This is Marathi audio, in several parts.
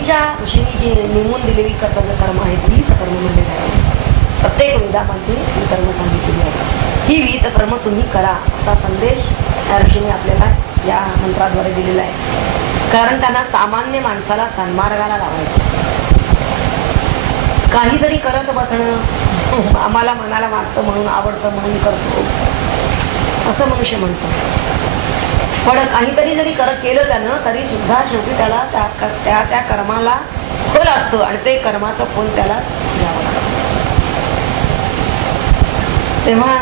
पूर्वीच्या ऋषींनी जी नेमून दिलेली कर्तव्य कर्म आहेत वीत कर्म म्हणलेले आहे. प्रत्येक वेदामध्ये ही कर्म सांगितलेली आहे. ही वीत कर्म तुम्ही करा असा संदेश या ऋषींनी आपल्याला या मंत्राद्वारे दिलेला आहे. कारण त्यांना सामान्य माणसाला सन्मार्गाला लावायचं. काहीतरी करत बसणं आम्हाला मनाला वाटतं म्हणून आवडतं म्हणून करतो असं मनुष्य म्हणतो. पण काहीतरी जरी केलं त्यानं तरी सुद्धा शेवटी त्याला त्या कर्माला फल असतं आणि ते कर्माचं फल त्याला द्यावं लागतं. तेव्हा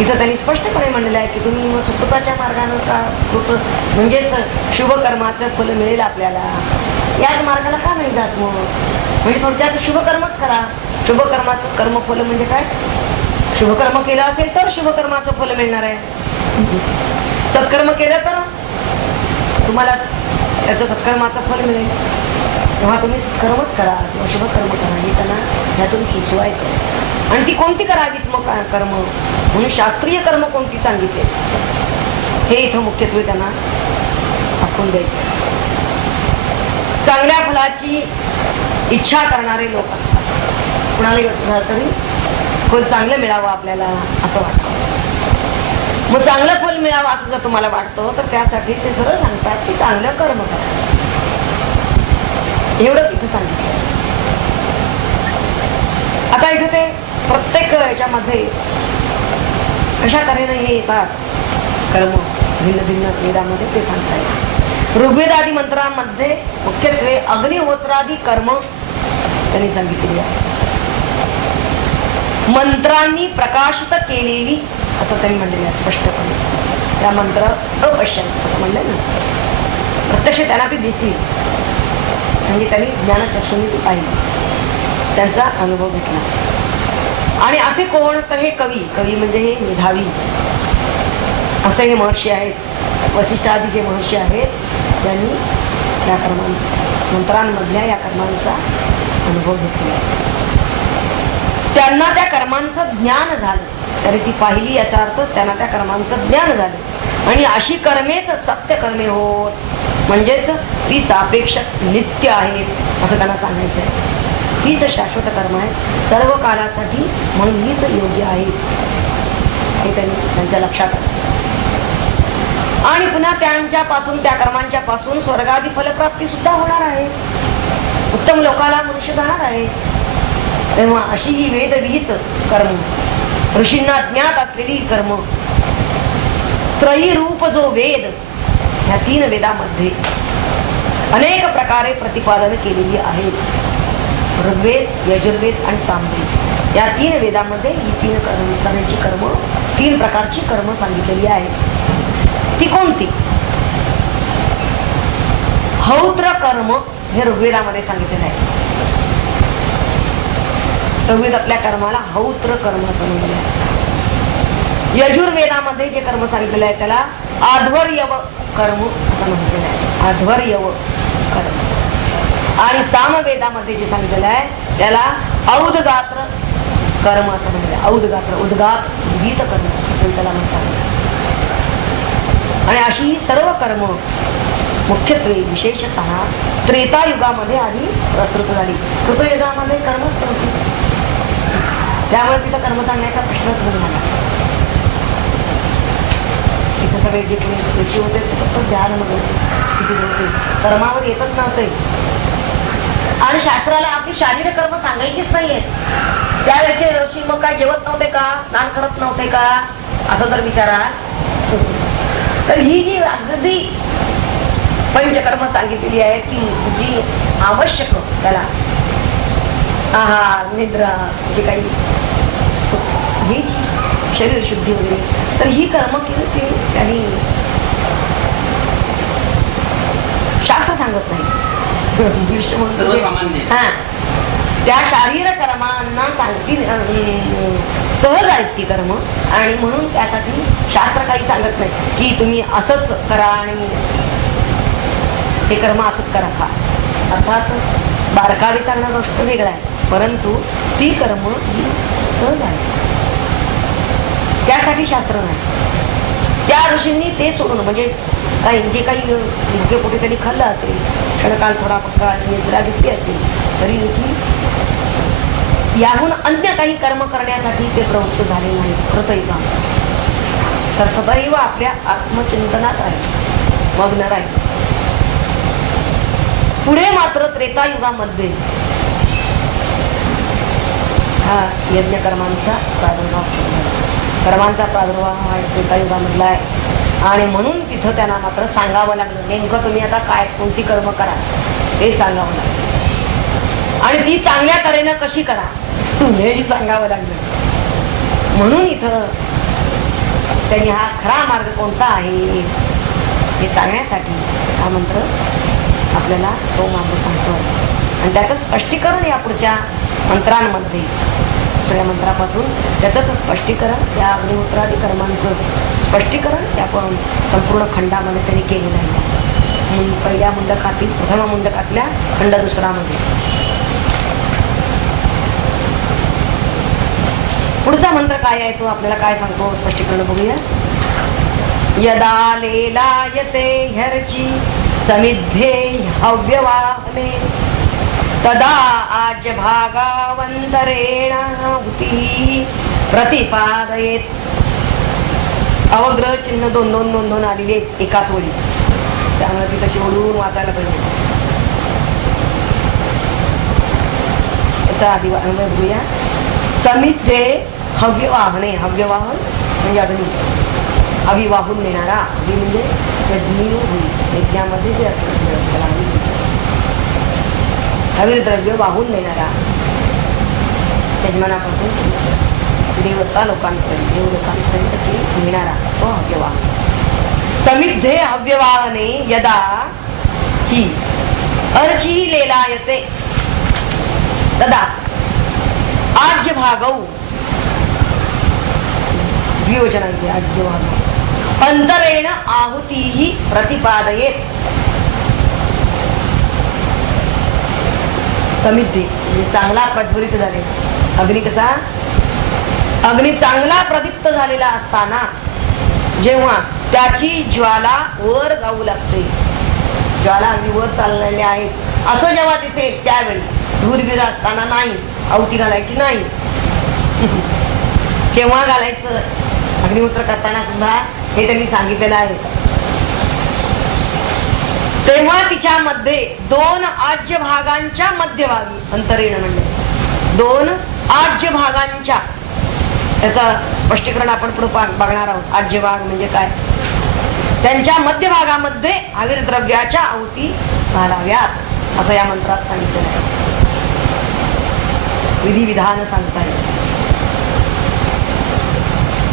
इथं त्यांनी स्पष्टपणे म्हणलेलं आहे की तुम्ही सुकृताच्या मार्गानं का कृत म्हणजेच शुभ कर्माचं फल मिळेल आपल्याला, याच मार्गाला का नाही जात? मग म्हणजे थोडक्यात शुभकर्मच करा. शुभकर्माचं कर्मफल म्हणजे काय? शुभकर्म केलं असेल तर शुभकर्माचं फल मिळणार आहे. सत्कर्म केलं तर तुम्हाला त्याचं सत्कर्माचं फल मिळेल. तेव्हा तुम्ही सत्कर्मच करा किंवा शुभकर्म करा हे त्यांना ह्यातून सुचवायचं. आणि ती कोणती करावीत मग कर्म म्हणून शास्त्रीय कर्म कोणती सांगितले हे इथं मुख्यत्वे त्यांना दाखवून द्यायचं. चांगल्या फलाची इच्छा करणारे लोक असतात. कुणाला तरी फल चांगलं मिळावं आपल्याला असं वाटतं. मग चांगलं फल मिळावं असं जर तुम्हाला वाटतं तर त्यासाठी ते सरळ सांगतात की चांगलं कर्म करा. एवढंच इथं सांगितलं. आता इथे ते प्रत्येक याच्यामध्ये कशा तऱ्हेने हे येतात कर्म भिन्न भिन्न वेदामध्ये ते सांगता येतात. ऋग्वेद आदी मंत्रांमध्ये मुख्यत्वे अग्निहोत्रादी कर्म त्यांनी सांगितलेली आहे. मंत्रांनी प्रकाशित केलेली असं त्यांनी म्हणलेलं आहे स्पष्टपणे. त्या मंत्र अपश्यन असं म्हणलं ना, प्रत्यक्ष त्यांना ती दिसली म्हणजे त्यांनी ज्ञानचक्षुनी ती पाहिली, त्यांचा अनुभव घेतला. आणि असे कोण तर हे कवी म्हणजे हे मेधावी असे हे महर्षी आहेत. वसिष्ठ आदी जे महर्षी आहेत त्यांनी त्या मंत्रांमधल्या या कर्मांचा अनुभव घेतला. त्यांना त्या कर्मांचं ज्ञान झालं. तरी ती पाहिली याचा अर्थ त्यांना त्या कर्मांचं ज्ञान झालं. आणि अशी कर्मेच सत्य कर्मे होत म्हणजेच ती सापेक्ष नित्य आहेत असं त्यांना सांगायचं आहे. हीच शाश्वत कर्म आहे सर्व काळासाठी म्हणून हीच योग्य आहे हे त्यांनी त्यांच्या लक्षात आलं. आणि पुन्हा त्यांच्यापासून त्या कर्मांच्या पासून स्वर्गादी फलप्राप्ती सुद्धा होणार आहे. उत्तम लोकाला मनुष्य जाणार आहे. तेव्हा अशी ही वेदविहित कर्म ऋषींना ज्ञात असलेली कर्म त्रयी रूप जो वेद ह्या 3 वेदामध्ये अनेक प्रकारे प्रतिपादन केलेली आहेत. ऋग्वेद, यजुर्वेद आणि सामवेद या 3 वेदामध्ये ही 3 करण्याची कर्म 3 प्रकारची कर्म सांगितलेली आहेत. ती कोणती? हौत्र कर्म हे ऋग्वेदामध्ये सांगितलेलं आहे. ऋग्वेद आपल्या कर्माला हौत्र कर्म असं म्हणलेलं आहे. यजुर्वेदामध्ये जे कर्म सांगितलेलं आहे त्याला आध्वर्यव कर्म असं म्हटलेलं आहे. आध्वर्यव कर्म. आणि सामवेदामध्ये जे सांगितलेलं आहे त्याला औदगात्र कर्म असं म्हटलेलं आहे. औदगात्र उद्गात गीत कर्म असं त्याला म्हणतात. आणि अशी ही सर्व कर्म मुख्यत्वे विशेषतः त्रेतायुगामध्ये आधी प्रस्तुत झाली. कृतयुगामध्ये कर्मच नव्हती. त्यामुळे तिथं कर्म सांगण्याचा प्रश्नच नाही झाला. तिथे सगळे जे कोणी ऋषी होते ते फक्त ध्यान मध्ये होते, कर्मावर येतच नव्हते. आणि शास्त्राला आपली शारीरिक कर्म सांगायचीच नाहीये. त्यावेळेचे ऋषी मग काय जेवत नव्हते का, दान करत नव्हते का असं जर विचारा तर ही जी अगदी पंचकर्म सांगितलेली आहे की जी आवश्यक त्याला आहार निद्रा जे काही ही शरीर शुद्धी वगैरे तर ही कर्म केली ते त्यांनी शास्त्र सांगत नाही. हा त्या शारीर कर्मांना सांगती सहज आहेत ती कर्म. आणि म्हणून त्यासाठी शास्त्र काही सांगत नाही की तुम्ही असंच करा आणि हे कर्म असंच करा का. अर्थात बारकावे सांगणं गोष्ट वेगळा आहे परंतु ती कर्म ही सहज आहे त्यासाठी शास्त्र नाही. त्या ऋषींनी ते सोडून म्हणजे काही जे काही योग्य कुठे त्यांनी खाल्लं असेल क्षणकाल थोडा फक्त निद्रा घेतली असेल तरी देखील याहून अन्य काही कर्म करण्यासाठी ते प्रवृत्त झाले नाही. कृतयुगा तर सदैव आपल्या आत्मचिंतनात आहे, मग्न राहील. पुढे मात्र त्रेतायुगामध्ये हा यज्ञ कर्मांचा प्रादुर्भाव, कर्मांचा प्रादुर्भाव हा त्रेतायुगामधला आहे. आणि म्हणून तिथं त्यांना मात्र सांगावं लागलं, नेमकं तुम्ही आता काय कोणती कर्म करा ते सांगावं लागलं. आणि ती चांगल्या तऱ्हेनं कशी करा हेही सांगावं लागलं. म्हणून इथं त्यांनी हा खरा मार्ग कोणता आहे हे सांगण्यासाठी हा मंत्र आपल्याला तो मार्ग सांगतो. आणि त्याचं स्पष्टीकरण या पुढच्या मंत्रांमध्ये, दुसऱ्या मंत्रापासून त्याचंच स्पष्टीकरण, त्या अग्निहोत्रादी कर्मांचं स्पष्टीकरण त्या संपूर्ण खंडामध्ये त्यांनी केलेलं आहे. पहिल्या मुंडकातील, प्रथम मुंडकातल्या खंड दुसरामध्ये. पुढचा मंत्र काय आहे तो आपल्याला काय सांगतो स्पष्टीकरण बघूया. यदा लेलायते ह्यर्ची समिद्धे हव्यवाहने तदा आज्य भागावंतरेण हुती प्रतिपादयेत. अवग्रह चिन्ह 2-2-2-2 आलेली आहेत एकाच ओळीत, त्यामुळे ती तशी ओढून वाचायला पाहिजे. याचा आधी अनुभव बघूया. समिद्धे हव्यवाहने, हव्यवाहन म्हणजे अग्नी, अभिवाहून नेणारा, अभि म्हणजे यज्ञ होईल, यज्ञामध्ये जे असतं हवीर द्रव्य वाहून नेणारा, यजमानापासून देवता लोकांपर्यंत, देव लोकांपर्यंत ते नेणारा तो हव्यवाह. समिद्धे हव्यवाहने यदा ही अर्ची लेलायते तदा आज्य भागौ, द्विवचन आहे आज्य भाग, अंतरेण आहुती प्रतिपादयेत. समिद्धे म्हणजे चांगला प्रज्वलित झाले अग्नी. कसा अग्नी चांगला प्रदीप्त झालेला असताना जेव्हा त्याची ज्वाला वर जाऊ लागते, ज्वाला अगदी वर चाललेल्या आहेत असं जेव्हा दिसेल त्यावेळी धूरवीर असताना नाही, अवती घालायची नाही. केव्हा घालायचं अग्निहोत्र करताना सुद्धा हे त्यांनी सांगितलेलं आहे. तेव्हा तिच्यामध्ये 2 आज्य भागांच्या मध्यभागी, अंतरेण म्हणजे 2 आज्य भागांच्या, त्याचं स्पष्टीकरण आपण पुढे बघणार आहोत. आज्य भाग म्हणजे काय, त्यांच्या मध्यभागामध्ये आविर द्रव्याच्या आहुती घालाव्यात असं या मंत्रात सांगितलेलं आहे. विधी विधान सांगताय.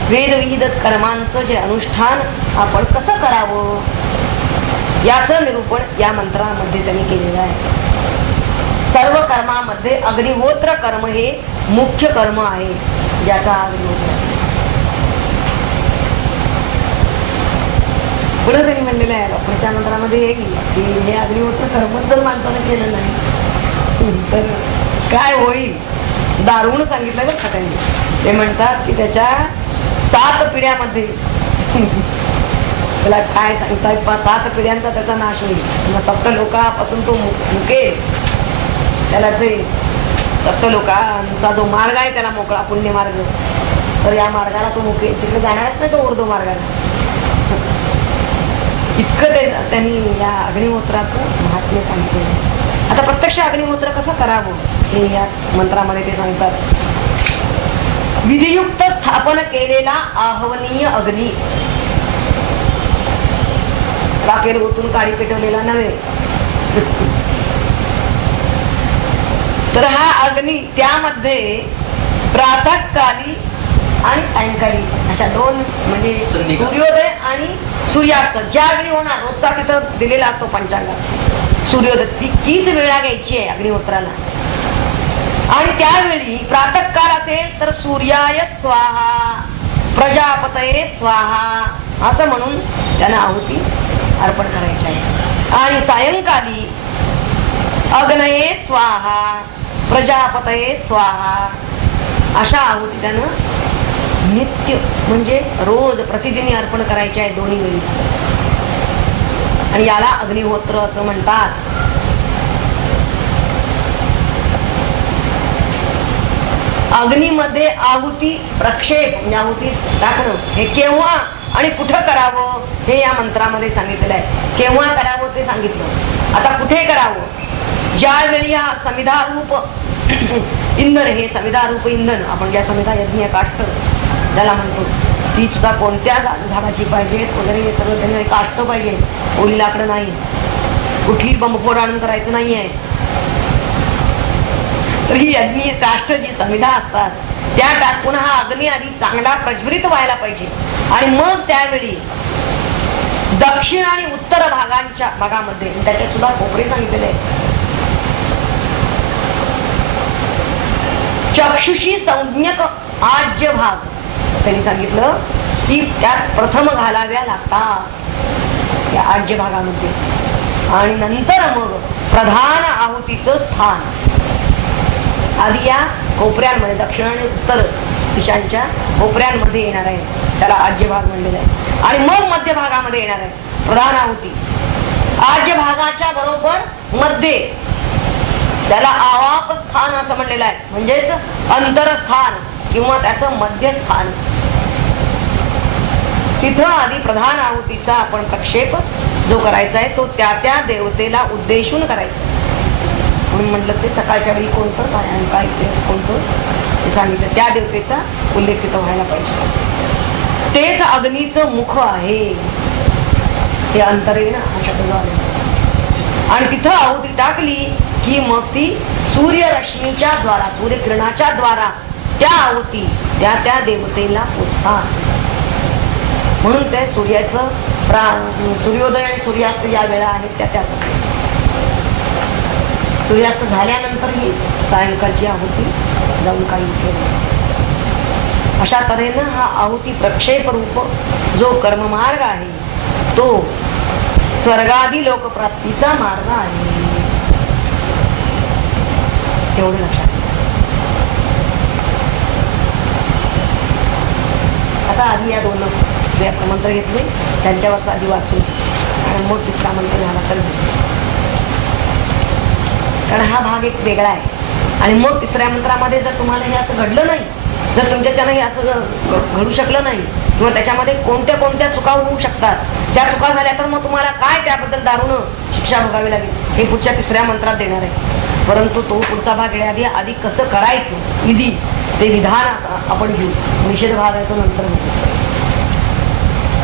वेदविहित कर्मांचं जे अनुष्ठान आपण कसं करावं याचं निरूपण या मंत्रामध्ये त्यांनी केलेलं आहे. सर्व कर्मामध्ये अग्निहोत्र कर्म हे मुख्य कर्म आहे, ज्याचा अग्निहोत्र पुढे त्यांनी म्हणलेलं आहे. पुढच्या मंत्रामध्ये येईल की हे अग्निहोत्र कर्म जर माणसानं केलं नाही तर काय होईल, दारुण सांगितलं बरं का त्यांनी. ते म्हणतात की त्याच्या 7 पिढ्यामध्ये त्याला काय सांगतात, 7 पिढ्यांचा त्याचा नाश होईल. सप्त लोकांपासून तो मुकेल, त्याला ते सप्त लोकांचा जो मार्ग आहे त्याला मोकळा पुण्य मार्ग, तर या मार्गाला तो मुकेल, तिकडे जाणारच नाही तो उर्दू मार्गाला. इतकं ते त्यांनी या अग्निहोत्राचं महात्म्य सांगितलेलं आहे. आता प्रत्यक्ष अग्निहोत्र कसं करावं हे या मंत्रामध्ये ते सांगतात. विधियुक्त स्थापन केलेला आह्वनीय अग्नी, राखेल ओतून काळी पेटवलेला नव्हे, तर हा अग्नी त्यामध्ये प्रातःकाली आणि सायंकाळी अशा 2 म्हणजे सूर्योदय आणि सूर्यास्त ज्यावेळी होणार, रोजचा तिथं दिलेला असतो पंचांगात सूर्योदय, तीच वेळा घ्यायची आहे अग्निहोत्राला. आणि त्यावेळी प्रातःकाल असेल तर सूर्याय स्वाहा, प्रजापतये स्वाहा असं म्हणून त्यांना आहुती अर्पण करायची आहे. आणि सायंकाली अग्नये स्वाहा, प्रजापतये स्वाहा अशा आहुती त्यानं नित्य म्हणजे रोज प्रतिदिनी अर्पण करायचे आहे दोन्ही वेळी. आणि याला अग्निहोत्र असं म्हणतात. अग्नीमध्ये आहुती प्रक्षेप म्हणजे आहुती टाकणं हे केव्हा आणि कुठं करावं हे या मंत्रामध्ये सांगितलेलं आहे. केव्हा करावं ते सांगितलं. आता कुठे करावं? ज्यावेळी हा समिधारूप इंधन, हे समिधारूप इंधन आपण ज्या समिधा यज्ञ काष्ट ज्याला म्हणतो, ती सुद्धा कोणत्या झाडाची पाहिजे वगैरे हे सगळं त्यांनी काष्ट पाहिजे, ओली लाकडं नाही, कुठली बंबफोड आणून करायचं नाहीये. तर ही यज्ञ काष्ट जी समिधा असतात त्या टाकून हा अग्नी आधी चांगला प्रज्वलित व्हायला पाहिजे. आणि मग त्यावेळी दक्षिण आणि उत्तर भागामध्ये त्याचे सुद्धा कोपरे सांगितलेले आहेत. चक्षुषी संज्ञक आज्य भाग त्यांनी सांगितलं की त्यात प्रथम घालाव्या लागतात या आज्य भागामध्ये. आणि नंतर मग प्रधान आहुतीचं स्थान आधी या कोपऱ्यांमध्ये दक्षिण आणि उत्तर दिशांच्या कोपऱ्यांमध्ये येणार आहे, त्याला आज्य भाग म्हणलेला आहे. आणि मग मध्य भागामध्ये येणार आहे प्रधान आहुती. आज्य भागाच्या बरोबर मध्ये त्याला आवाप स्थान असं म्हणलेलं आहे, म्हणजेच अंतरस्थान किंवा त्याचं मध्यस्थान. तिथं आधी प्रधान आहुतीचा आपण प्रक्षेप जो करायचा आहे तो त्या त्या देवतेला उद्देशून करायचा. म्हणून म्हटलं ते सकाळच्या वेळी कोणतं, सायंकाळी कोणतं ते सांगितलं, त्या देवतेचा उल्लेख तिथं व्हायला पाहिजे. तेच अग्नीचं मुख आहे हे अंतरेण हा शब्द आले. आणि तिथं आहुती टाकली की मग ती सूर्यरश्मीच्या द्वारा, सूर्यकिरणाच्या द्वारा त्या आहुती त्या त्या देवतेला पोचतात. म्हणून ते सूर्याचं सूर्योदय आणि सूर्यास्त या वेळा आहेत त्या त्याच सूर्यास्त झाल्यानंतर ही सायंकाळची आहुती जाऊन काही केलं. अशा तऱ्हेनं हा आहुती प्रक्षेप रूप जो कर्ममार्ग आहे तो स्वर्गादी लोकप्राप्तीचा मार्ग आहे. एवढं लक्षात. आता आधी या दोन मंत्र घेतले त्यांच्यावरचा आधी वाचून आणि मग तिसरा मंत्र झाला तर, कारण हा भाग एक वेगळा आहे. आणि मग तिसऱ्या मंत्रामध्ये जर तुम्हाला हे असं घडलं नाही, जर तुमच्याच्यानं हे असं घडू शकलं नाही किंवा त्याच्यामध्ये कोणत्या कोणत्या चुका होऊ शकतात, त्या चुका झाल्या तर मग तुम्हाला काय त्याबद्दल दारुण शिक्षा भोगावी लागेल हे पुढच्या तिसऱ्या मंत्रात देणार आहे. परंतु तो पुढचा भाग घेण्याआधी आधी कसं करायचं विधी ते विधान आपण घेऊ. निषेध भाग आहे तो नंतर होतो.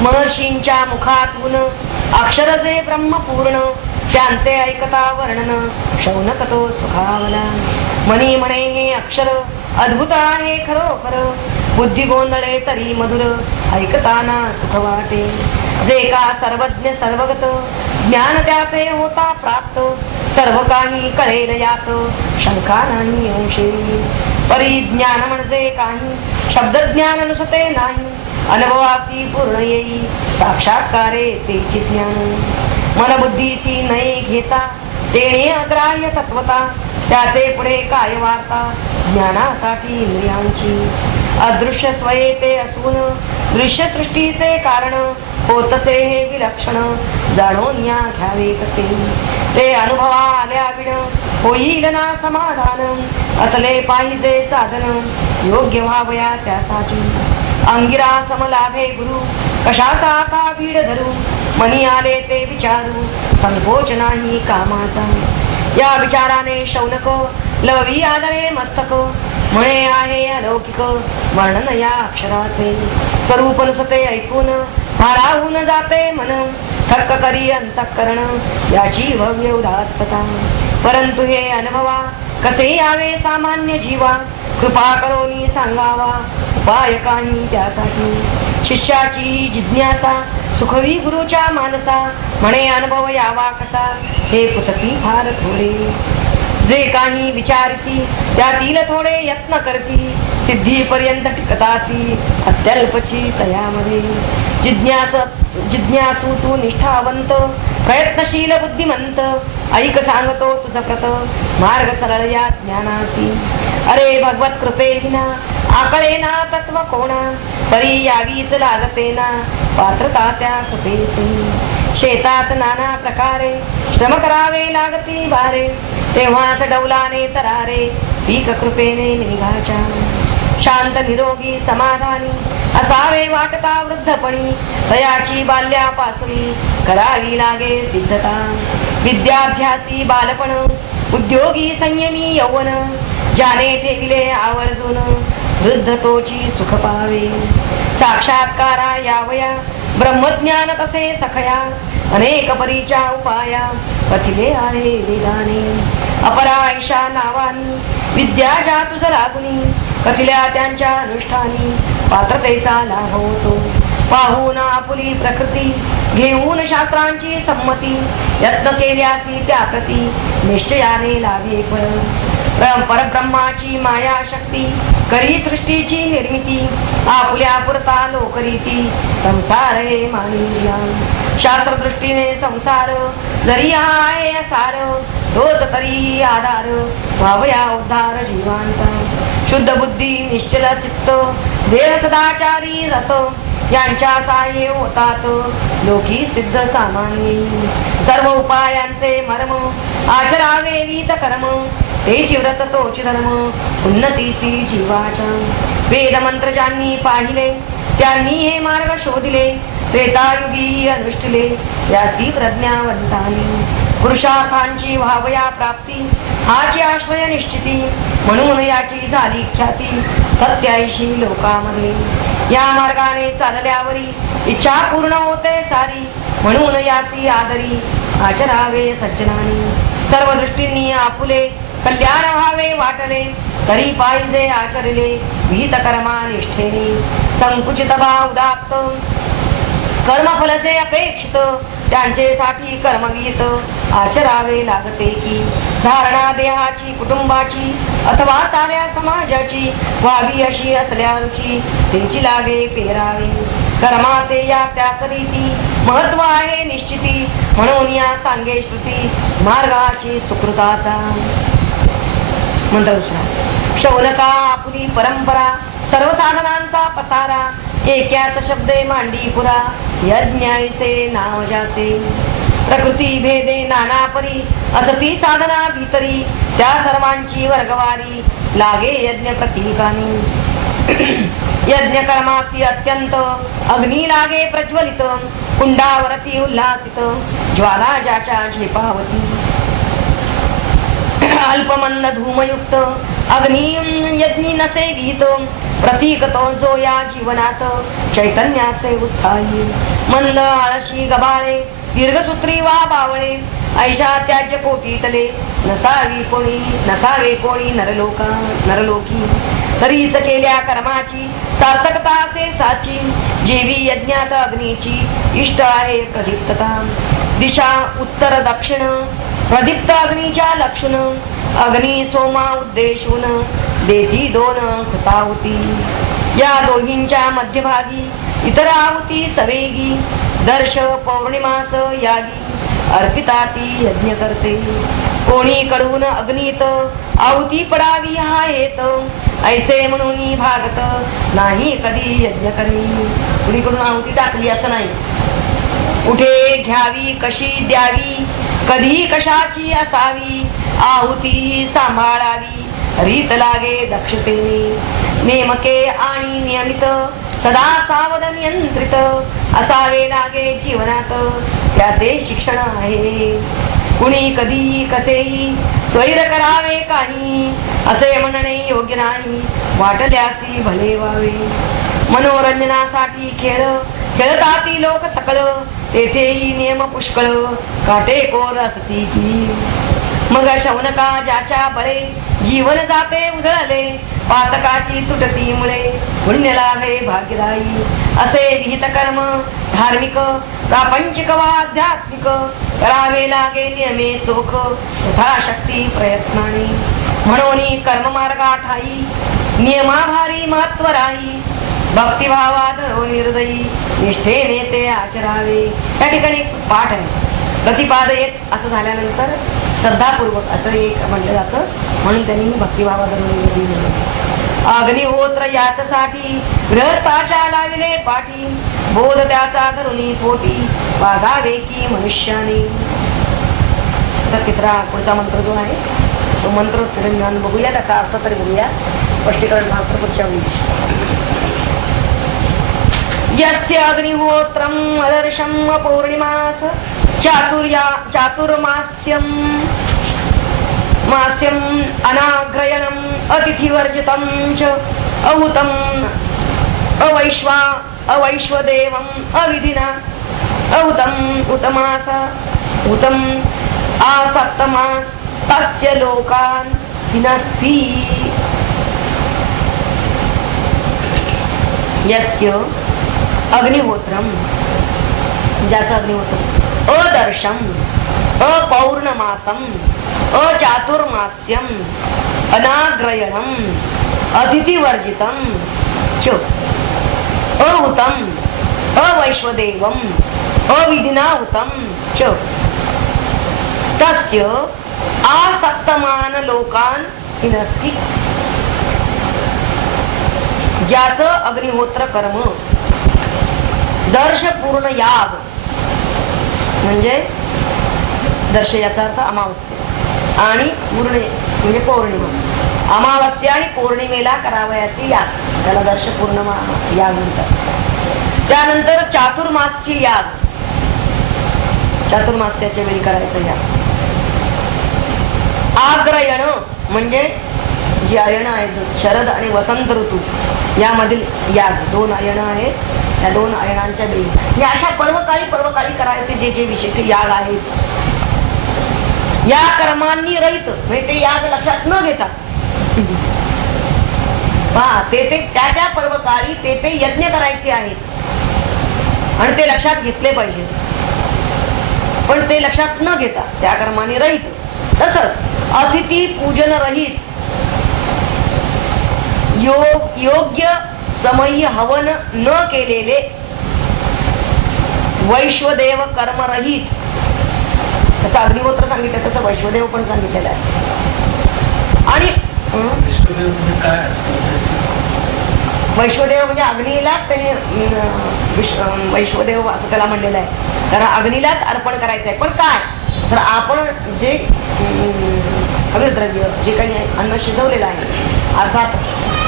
महर्षींच्या मुखातून अक्षर जे ब्रह्मपूर्ण त्यांचे ऐकता वर्णन शौनकतो सुखावला. मनी म्हणे हे अक्षर अद्भुत आहे खरोखर, बुद्धी गोंधळे तरी मधुर ऐकताना सुख वाटे. जे का सर्वज्ञ सर्वगत ज्ञान त्याचे होता प्राप्त, सर्व काही कळेल यात शंका नाही अंशे. परिज्ञान म्हणजे काही शब्दज्ञान नुसते नाही, अनुभवाची पूर्ण येई साक्षात्कारे तेची ज्ञान. मनबुद्धीची नये घेता तेणे अग्राह्य तत्वता, त्याचे पुढे काय वार्ता ज्ञानासाठी इंद्रियांची. अदृश्य स्वये ते असून दृश्य सृष्टीचे कारण, होतसे हे विलक्षण जाणून या घ्यावे कसे. ते अनुभवा आल्या विण होईल ना समाधान, असले पाहिजे साधन योग्य व्हावया त्यासाठी. अंगिरा समलाभे गुरु कशाचा आता भीड धरू, मनी आले ते विचारू संकोच नाही कामाचा. या विचाराने शौनक लवी आदरे मस्तक, म्हणे आहे अलौकिक वर्णन या अक्षराचे. स्वरूप नुसते ऐकून भाराहून जाते मन, थक्क करी अंतःकरण याची भव्य उदात्तता. परंतु हे अनुभवा कसे यावे सामान्य जीवा, कृपा करोनी सांगावा उपाय काही त्यासाठी. शिष्याची जिज्ञासा सुखवी गुरुच्या मानसा, म्हणे अनुभव यावा कसा हे पुसती फार थोडे. जे काही विचारती त्यातील थोडे यत्न करती, सिद्धीपर्यंत टिकताती अत्यल्पची तयामध्ये. जिज्ञासू तू निष्ठावंत प्रयत्नशील बुद्धिमंत, ऐक सांगतो तुझ प्रत मार्ग सरळ या ज्ञानाची. अरे भगवत कृपे विना आकळे ना तत्व कोणा, परी यावीच लागते ना पात्रता त्या कृपेची. शेतात नाना प्रकारे श्रम करावे लागती बारे, तेव्हाच डौलाने तरारे पीक कृपेने निघाच्या. शांत निरोगी समाधानी असावे वाटता वृद्धपणी, तयाची बाल्यापासून करावी लागे सिद्धता. विद्याभ्यासी बालपण उद्योगी संयमी यौवन, ज्याने ठेविले आवर्जून वृद्ध तोची सुख पावे. साक्षात्कारा यावया ब्रह्मज्ञान तसे सखया, अनेक परीच्या उपाया कथिले आहे वेदाने. अपरा ईशा नावानी विद्या ज्या तुझ लागुनी, कथिल्या त्यांच्या अनुष्ठानी पात्रतेचा लाभ होतो. पाहून आपुली प्रकृती घेऊन शास्त्रांची संमती, यत्न केल्यासी त्या प्रती निश्चयाने लाभे फळ. परब्रह्माची माया शक्ती करी सृष्टीची निर्मिती, आपुल्या पुरता लोकरीती संसार हे मानिजिया. शास्त्रदृष्टीने संसार जरी आहे सार, तोच तरी आधार व्हावया उद्धार जीवांचा. शुद्ध बुद्धी निश्चल चित्त देह सदाचारी रत, यांच्या साह्य होतात लोकी सिद्ध सामान्य. सर्व उपायांचे मर्म आचरावे वीत कर्म, तेची व्रत तोची धर्म उन्नतीची जीवाच्या. वेद मंत्र ज्यांनी पाहिले त्यांनी हे मार्ग शोधिले, त्रेतायुगी अनुष्ठिले यासी प्रज्ञावंतांनी. पुरुषार्थांची व्हावया प्राप्ती हाची आश्रय निश्चिती, म्हणून याची झाली ख्याती सत्याऐशी लोकांमध्ये. या मार्गाने चालल्यावरी इच्छा पूर्ण होते सारी, म्हणून याची आदरी आचरावे सज्जनानी. सर्व दृष्टींनी आपुले कल्याण व्हावे वाटले, तरी पाहिजे आचरले विहित कर्मा निष्ठेने. संकुचित भाव उदात्त कर्मफल जे अपेक्षित, त्यांचे साठी कर्मगीत आचरावे लागते की. धारणा देहाची कुटुंबाची अथवा साऱ्या समाजाची व्हावी अशी असल्या रुची, त्यांची लागे पेरावे. कर्माचे या त्याच रीती महत्व आहे निश्चिती, म्हणून या सांगे श्रुती मार्गाची सुकृताचा. मंत्र दुसरा. शौनका आपुली परंपरा सर्व साधनांचा पसारा, एकाच शब्दे मांडी पुरा यज्ञाचे नाव ज्याचे. प्रकृती भेदे नाना परी असती साधना भीतरी, त्या सर्वांची वर्गवारी लागे यज्ञ प्रतीकानी. यज्ञ कर्माची अत्यंत अग्नी लागे प्रज्वलित, कुंडावरती उल्हासित ज्वाला ज्याच्या झेपावती. अल्पमंद धूमयुक्त अग्नी यज्ञी नसे गीत, प्रतीक तो जो या जीवनात चैतन्याचे उत्साही. मंद आळशी गबाळे दीर्घसूत्री वा बावळे, ऐशा त्याचे कोटीतले नसावे कोणी नरलोकी. तरीच केल्या कर्माची सार्थकता असे साची, जेवी यज्ञात अग्नीची इष्ट आहे प्रदीप्तता. दिशा उत्तर दक्षिण प्रदीप्त अग्नीच्या लक्षण, अग्नी सोमा उद्देशून देती दोन कृताहुती. या दोघींच्या मध्यभागी इतर आहुती सवेगी, दर्श पौर्णिमास यागी अर्पिताती यज्ञ करते. कोणी कडून अग्नीत आहुती पडावी हा हेत, ऐसे म्हणून भागत नाही कधी यज्ञ करी. कुणीकडून आहुती टाकली असं नाही, कुठे घ्यावी कशी द्यावी कधी कशाची असावी, आहुती सांभाळावी रीत लागे दक्षतेने. नेमके आणि नियमित सदा सावध नियंत्रित असावे लागे जीवनात, त्याचे शिक्षण आहे. कुणी कधी कसेही स्वैर करावे काही, असे म्हणणे योग्य नाही वाटल्यासी भले व्हावे. मनोरंजनासाठी खेळ खेळताती लोक सकळ, तेथेही नियम पुष्कळ काटेकोर असती की. मग शौनका ज्याच्या बळे जीवन जाते उधळले, पातकाची तुटती मुळे पुण्य लाभे भाग्यदायी. असे विहित कर्म धार्मिक प्रापंचिक वा आध्यात्मिक करावे लागे नियमे चोख यथाशक्ती प्रयत्नाने. म्हणून कर्ममार्गा ठाई नियमाभारी महत्व राही, भक्तिभावात निर्दयी निष्ठेने ते आचरावे. या ठिकाणी पाठ आहे प्रतिपादयेत असं झाल्यानंतर श्रद्धापूर्वक असं एक म्हटलं जातं, म्हणून त्यांनी भक्तिभावात अग्निहोत्र याच्यासाठी गृहस्थाच्या लाविले पाठी, बोध त्याचा धरुणी पोटी वागावे की मनुष्याने. तर तिसरा पुढचा मंत्र जो आहे तो मंत्र ज्ञान बघूया, त्याचा अर्थ तरी बघूया, स्पष्टीकरण मात्र पुढच्या वेळी. यस्य अग्निहोत्रम अदर्शम पौर्णिमास चातुर्मास्यम अनाग्रयणम अतिथिवर्जितं च अहुतम अवैश्वदेवम अविधिना अहुतम उतमास उतम आसक्तमास तस्य लोकान विनस्ति. यस्य अग्निहोत्रम, ज्याचं अग्निहोत्र अदर्शम अपौर्णमासम अचातुर्मास्यम अनाग्रयणम अतिथिवर्जितं च अहुतम अवैश्वदेवम अविधिनाहुतं च तस्य आसक्तमान लोकान विनस्ति. ज्याचं अग्निहोत्र कर्म दर्शपूर्ण याग, म्हणजे दर्श याचा अर्थ अमावस्या आणि पूर्ण म्हणजे पौर्णिमा, अमावस्या आणि पौर्णिमेला करावयाची याग, त्याला दर्श पौर्णिमा याग म्हणतात. त्यानंतर चातुर्मास्य याग, चातुर्मास्याच्या वेळी करायचं याग. आग्रयण म्हणजे जी अयण आहेत, शरद आणि वसंत ऋतू यामधील याग, 2 अयण आहेत, त्या 2 अयणांच्या वेळी या अशा पर्वकाळी करायचे जे जे विशेष याग आहेत, या कर्मांनी रहित म्हणजे ते याग लक्षात न घेता त्या पर्वकाळी ते यज्ञ करायचे आहेत आणि ते लक्षात घेतले पाहिजे, पण ते लक्षात न घेता त्या कर्मांनी रहित. तसंच अतिथी पूजन रहित, योग्य समय हवन न केलेले, वैश्वदेव कर्मरहित, तसं अग्निहोत्र सांगितलं तसं वैश्वदेव पण सांगितलेलं आहे. आणि वैश्वदेव म्हणजे अग्नीलाच त्यांनी वैश्वदेव असं त्याला म्हणलेलं आहे, कारण अग्नीलाच अर्पण करायचं आहे. पण काय तर आपण जे हविर्द्रव्य जे काही अन्न शिजवलेलं आहे, अर्थात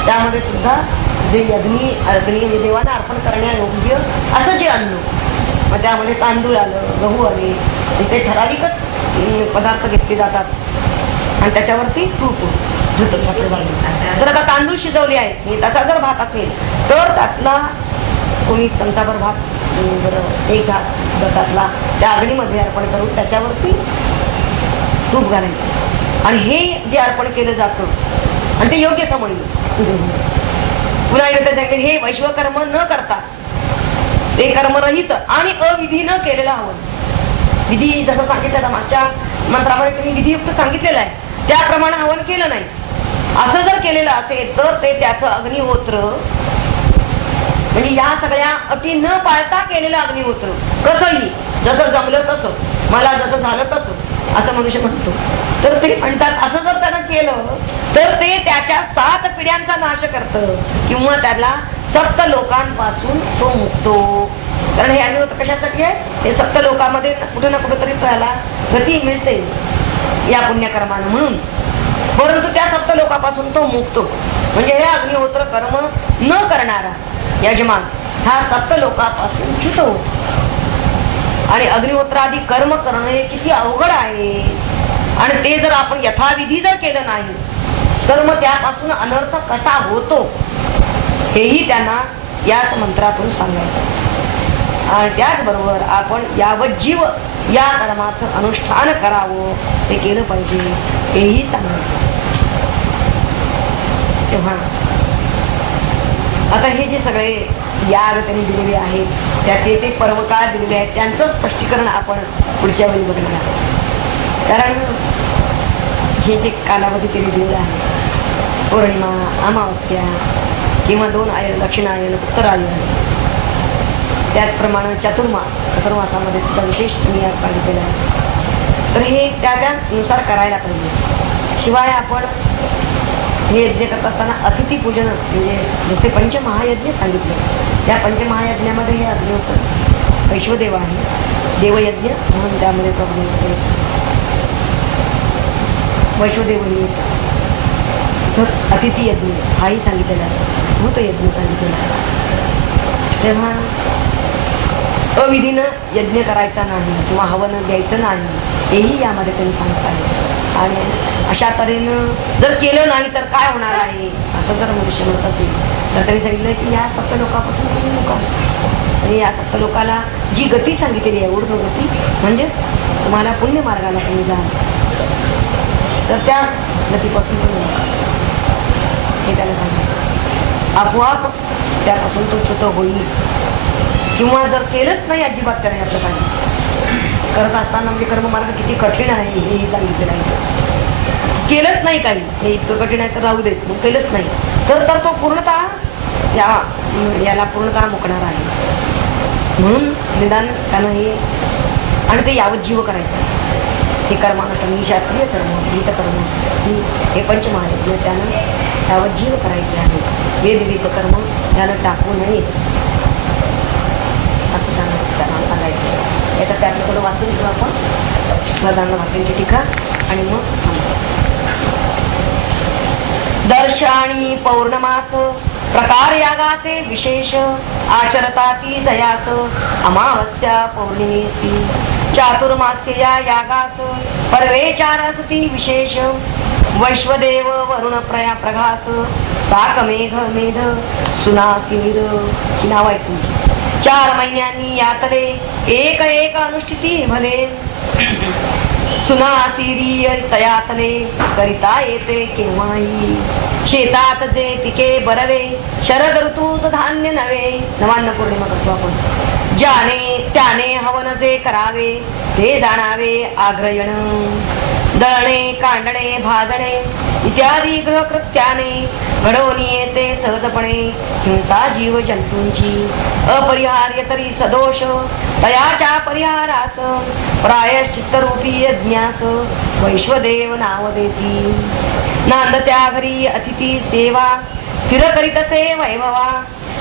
त्यामध्ये सुद्धा जे अग्नी देवांना अर्पण करण्यायोग्य असं जे अन्न, मग त्यामध्ये तांदूळ आलं, गहू आले, ते ठराविकच पदार्थ घेतले जातात आणि त्याच्यावरती तूप जर आता तांदूळ शिजवले आहे, त्याचा जर भात असेल तर त्यातला कोणी चमचाभर भात, एक घात त्यातला त्या अग्नीमध्ये अर्पण करून त्याच्यावरती तूप घालायचं आणि हे जे अर्पण केलं जातं आणि ते योग्य समय. पुन्हा हे वैश्वकर्म न करता ते कर्मरहित आणि अविधी न केलेलं हवन. विधी जसं सांगितलं मागच्या मंत्रामध्ये तुम्ही विधियुक्त सांगितलेलं आहे, त्याप्रमाणे हवन केलं नाही, असं जर केलेलं असेल तर ते त्याचं अग्निहोत्र म्हणजे या सगळ्या अटी न पाळता केलेलं अग्निहोत्र, कसंही जसं जमलं तसं, मला जसं झालं तसं असं मनुष्य म्हणतो, तर ते म्हणतात असं जर त्यानं केलं तर ते त्याच्या 7 पिढ्यांचा नाश करतं किंवा त्याला 7 लोकांपासून तो मुक्तो. कारण हे अग्निहोत्र कशासाठी आहे, हे 7 लोकांमध्ये कुठे ना कुठेतरी त्याला गती मिळते या पुण्यकर्मानं म्हणून, परंतु त्या 7 लोकांपासून तो मुक्तो. म्हणजे हे अग्निहोत्र कर्म न करणारा यजमान हा 7 लोकांपासून च्युत होतो. आणि अग्निहोत्रादी कर्म करणं हे किती अवघड आहे आणि ते जर आपण यथाविधी जर केलं नाही तर मग त्यापासून अनर्थ कसा होतो हेही त्यांना याच मंत्रातून सांगायचं. आणि त्याचबरोबर आपण यावज्जीव या कर्माचं अनुष्ठान करावं, ते केलं पाहिजे हेही सांगायचं. तेव्हा आता हे जे सगळे याग त्यांनी दिलेले आहेत, त्याचे ते पर्वकाळ दिलेले आहेत, त्यांचं स्पष्टीकरण आपण पुढच्या वेळी बघणार आहोत. कारण हे जे कालावधी त्यांनी दिलेलं आहे, पौर्णिमा, अमावस्या किंवा 2 आयन, दक्षिणायन, उत्तरायण, त्याचप्रमाणे चतुर्मासामध्ये सुद्धा विशेष नियम सांगितलेला आहे. तर हे त्यानुसार करायला पाहिजे. शिवाय आपण हे यज्ञ करत असताना अतिथी पूजन म्हणजे जसे पंचमहायज्ञ सांगितले, त्या पंचमहायज्ञामध्ये हे अग्निहोत्र वैश्वदेव आहे, देवयज्ञ म्हणून त्यामध्ये तो अग्निहोत्र. वैश्वदेवही येतात. अतिथी यज्ञ हाही सांगितलेला आहे, भूत यज्ञ सांगितलेला आहे. तेव्हा अविधीनं यज्ञ करायचा नाही किंवा हवन द्यायचं नाही हेही यामध्ये त्यांनी सांगत आहे. आणि अशा तऱ्हेनं जर केलं नाही तर काय होणार आहे असं जर मनुष्य म्हणत असेल तर त्यांनी सांगितलं की या सप्त लोकांपासून तुम्ही मुका. आणि या सप्त लोकाला जी गती सांगितलेली आहे ऊर्ध्व गती म्हणजेच तुम्हाला पुण्य मार्गाला तुम्ही जा तर त्या गतीपासून तुम्ही मुका हे त्याला सांगितलं. आपोआप त्यापासून तो च्युत होईल. किंवा जर केलंच नाही अजिबात करायचं पाहिजे. करत असताना म्हणजे कर्ममार्ग किती कठीण आहे हेही सांगितलं नाही. केलंच नाही काही हे इतकं कठीण आहे तर राहू देत मग केलंच नाही तर तो पूर्णतः याला पूर्णतः मुकणार आहे. म्हणून निदान त्यानं हे आणि ते यावत जीव करायचं हे कर्मानं मी शास्त्रीय कर्म गीत कर्म हे पंचमहायज्ञ त्यानं यावत जीव करायचे आहे. वेदविध कर्म त्यानं टाकू नये असं त्यांना सांगायचं. याचा त्यातलं वाचून घेऊ आपण मदांना वाक्यांची टीका आणि मग दर्श आणि पौर्णमास प्रकार यागाचे विशेष आचरताती जयास अमावस्या पौर्णिमेसी चातुर्मास्य या यागास परवेचारासती विशेष वैश्वदेव वरुण प्रघास साकमेघ मेध सुनासिर ही नाव आहे तुमची. 4 महिन्यांनी यातले एक एक अनुष्ठिती भले सुनासिरी तयातले करिता येते केव्हाही शेतात जे पिके बरवे शरद ऋतूत धान्य नवे. नवान्न पौर्णिमा करतो आपण. ज्याने त्याने हवन जे करावे ते जाणावे आग्रयण दळणे कांडणे भाजणे इत्यादी गृहकृत्याने घडवून येते सहजपणे हिंसा जीव जंतूंची अपरिहार्य तरी सदोष तयाच्या परिहारास प्रायश्चित्तरूपी यज्ञास वैश्वदेव नाव देती. नांद त्या घरी अतिथी सेवा स्थिर करीतसे वैभवा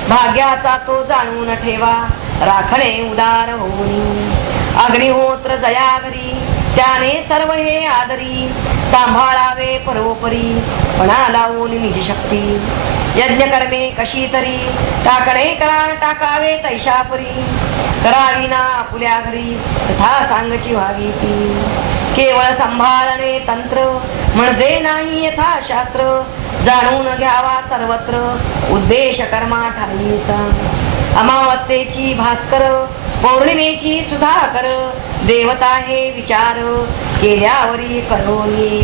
भाग्याचा तो जाणून ठेवा राखणे उदार होऊन. अग्निहोत्र जया घरी त्याने सर्व हे आदरी सांभाळावे परोपरी पणा लावून निजशक्ती यज्ञकर्मे कशी तरी टाकणे करा टाकावे तैशापरी करावी ना आपुल्या घरी तथा सांगची व्हावी ती. केवळ सांभाळणे तंत्र म्हणजे नाही यथा शास्त्र जाणून घ्यावा सर्वत्र उद्देश कर्मा ठाईचा. अमावस्येची भास्कर पौर्णिमेची सुधाकर देवता हे विचार केल्यावरी करोनी.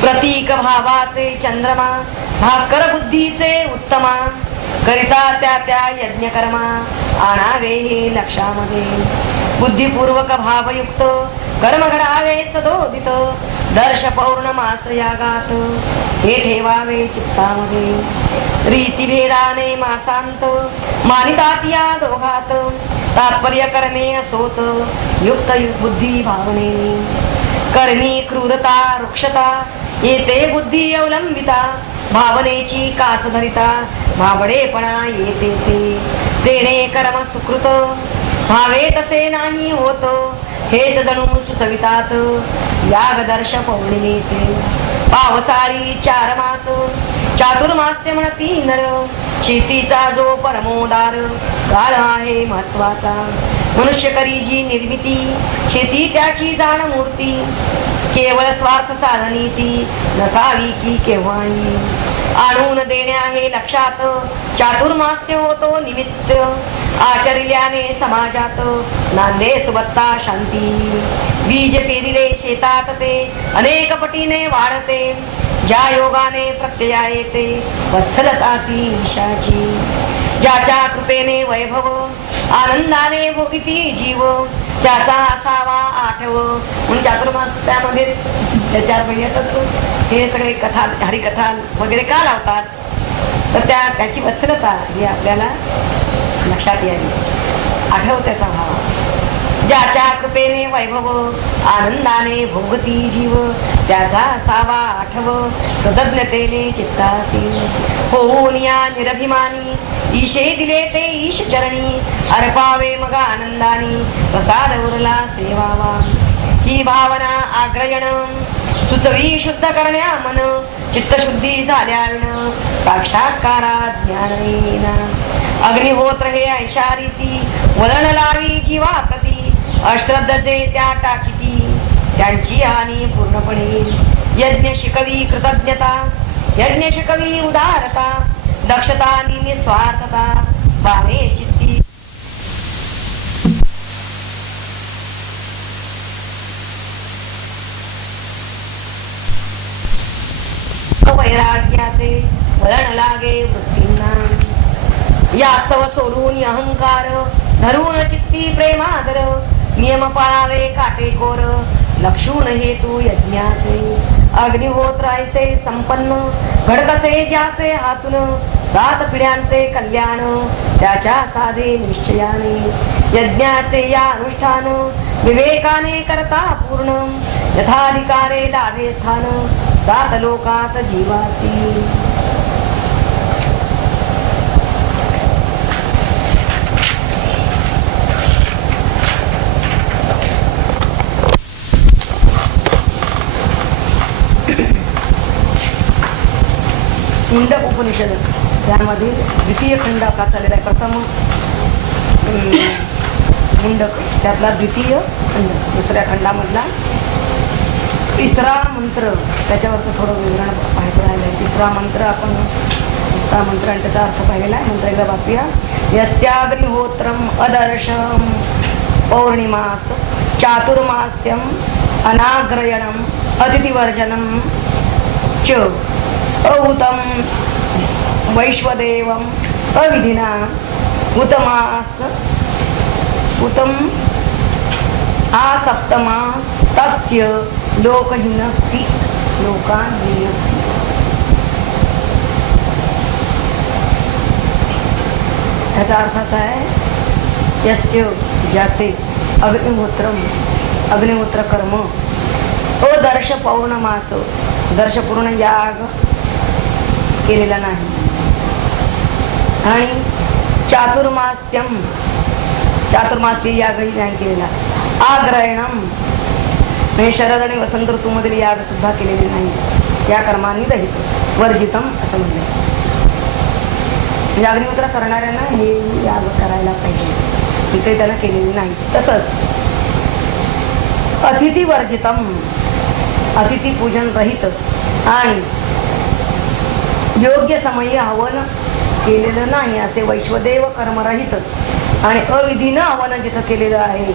प्रतीक भावाचे चंद्रमा भास्कर बुद्धीचे उत्तमा करिता त्या यज्ञकर्मा आणावे हे लक्षामध्ये. बुद्धिपूर्वक भावयुक्त कर्म घडावे सदोदित दर्श पौर्णमास यागात हे ठेवावे चित्तामध्ये. रीतिभेदाने मासांत मानितात या दोघात तात्पर्य कर्मे असोत युक्त बुद्धी भावने. कर्मी क्रूरता रुक्षता येते बुद्धी अवलंबिता भावनेची कास धरिता भाबडेपणा येते ते. देणे कर्म सुकृत भावे तसे नाही होत हेच जणू सुचवितात यागदर्श पौर्णिमेचे. पावसाळी 4 मास चातुर्मास्य म्हणती नर शेतीचा जो परमोदार काळ आहे महत्वाचा. मनुष्य करी जी निर्मिती शेती त्याची जाण मूर्ती केवळ स्वार्थ साधनी ती नसावी की केव्हाही. आणून देण्या हे लक्षात चातुर्मास्य होतो निमित्त आचरिल्याने समाजात नांदे सुबत्ता शांती. बीज पेरिले शेतात ते अनेक पटीने वाढते ज्या योगाने प्रत्यया येते वत्सलता ती ईशाची. ज्याच्या कृपेने वैभव आनंदाने भोगिती जीव त्याचा असावा आठव. म्हणून चातुर्मास त्यामध्ये 4 महिन्यातच हे सगळे कथा हरिकथा वगैरे का लावतात तर त्याची वत्सलता ही आपल्याला लक्षात यावी आठव त्याचा भाव. ज्याच्या कृपेने वैभव आनंदाने भोगती जीव त्याचा असावा आठव कृतज्ञतेने चित्तासी. होऊन या निरभिमानी ईशे दिले ते ईश चरणी अर्पावे मग आनंदानी प्रसाद उरला सेवावा. ही भावना आग्रयण सुचवी शुद्ध करण्या मन चित्तशुद्धी झाल्याविण साक्षात्कारात ज्ञान येईन. अग्निहोत्र हे ऐशा रीती वलन लावी जीवा प्रती अश्रद्धते त्या टाकीती त्यांची हानी पूर्णपणे. यज्ञ शिकवी कृतज्ञता यज्ञ शिकवी उदारता दक्षता निस्वार्थता बाणे चित्ती वैराग्याचे वळण लागे वृत्तींना. यास्तव सोडून अहंकार धरून चित्ती प्रेमादर नियम पाळावे काटेकोर लक्षून हेतू यज्ञाचे. अग्निहोत्रायचे संपन्न घडकसे ज्याचे हातून 7 पिढ्यांचे कल्याण त्याच्या साधे निश्चयाने. यज्ञाचे या अनुष्ठान विवेकाने करता पूर्ण यथाधिकारे लाभे स्थान 7 लोकात जीवासी. मुंडक उपनिषद त्यामध्ये द्वितीय खंड आपला चाललेला आहे. प्रथम मुंडक त्यातला द्वितीय खंड, दुसऱ्या खंडामधला 3रा मंत्र, त्याच्यावरचं थोडं विवरण पाहायचं राहिलंय. 3रा मंत्र आपण 3रा मंत्र आणि त्याचा अर्थ पाहिलेला आहे. मंत्र एकदा वाचूया. यस्याग्निहोत्रम अदर्शम पौर्णिमास चातुर्मास्यम अनाग्रयणम अतिथिवर्जनम च अहुतम वैश्वदेवम अविधिना उत्तमास उत्तम आसप्तमा तस्य लोकहीनस्ति लोकाहीनस्ति. याचा अर्थ असा आहे, यस्य ज्याचे अग्निहोत्र कर्म अदर्श पौर्णमास दर्शपूर्ण याग केलेला नाही आणि चातुर्मासी यागही नाही केलेला. आग्रहणम म्हणजे शरद आणि वसंत ऋतूमधील याग सुद्धा केलेले नाही. या कर्मांनी रहित वर्जितम असं म्हणले. अग्निहोत्र करणाऱ्यांना हे याग करायला पाहिजे, इथे त्याला केलेले नाही. तसंच अतिथी वर्जितम अतिथी पूजन रहित आणि योग्य समयी हवन केलेलं नाही असे वैश्वदेव कर्मरहित आणि अविधीनं हवन जिथं केलेलं आहे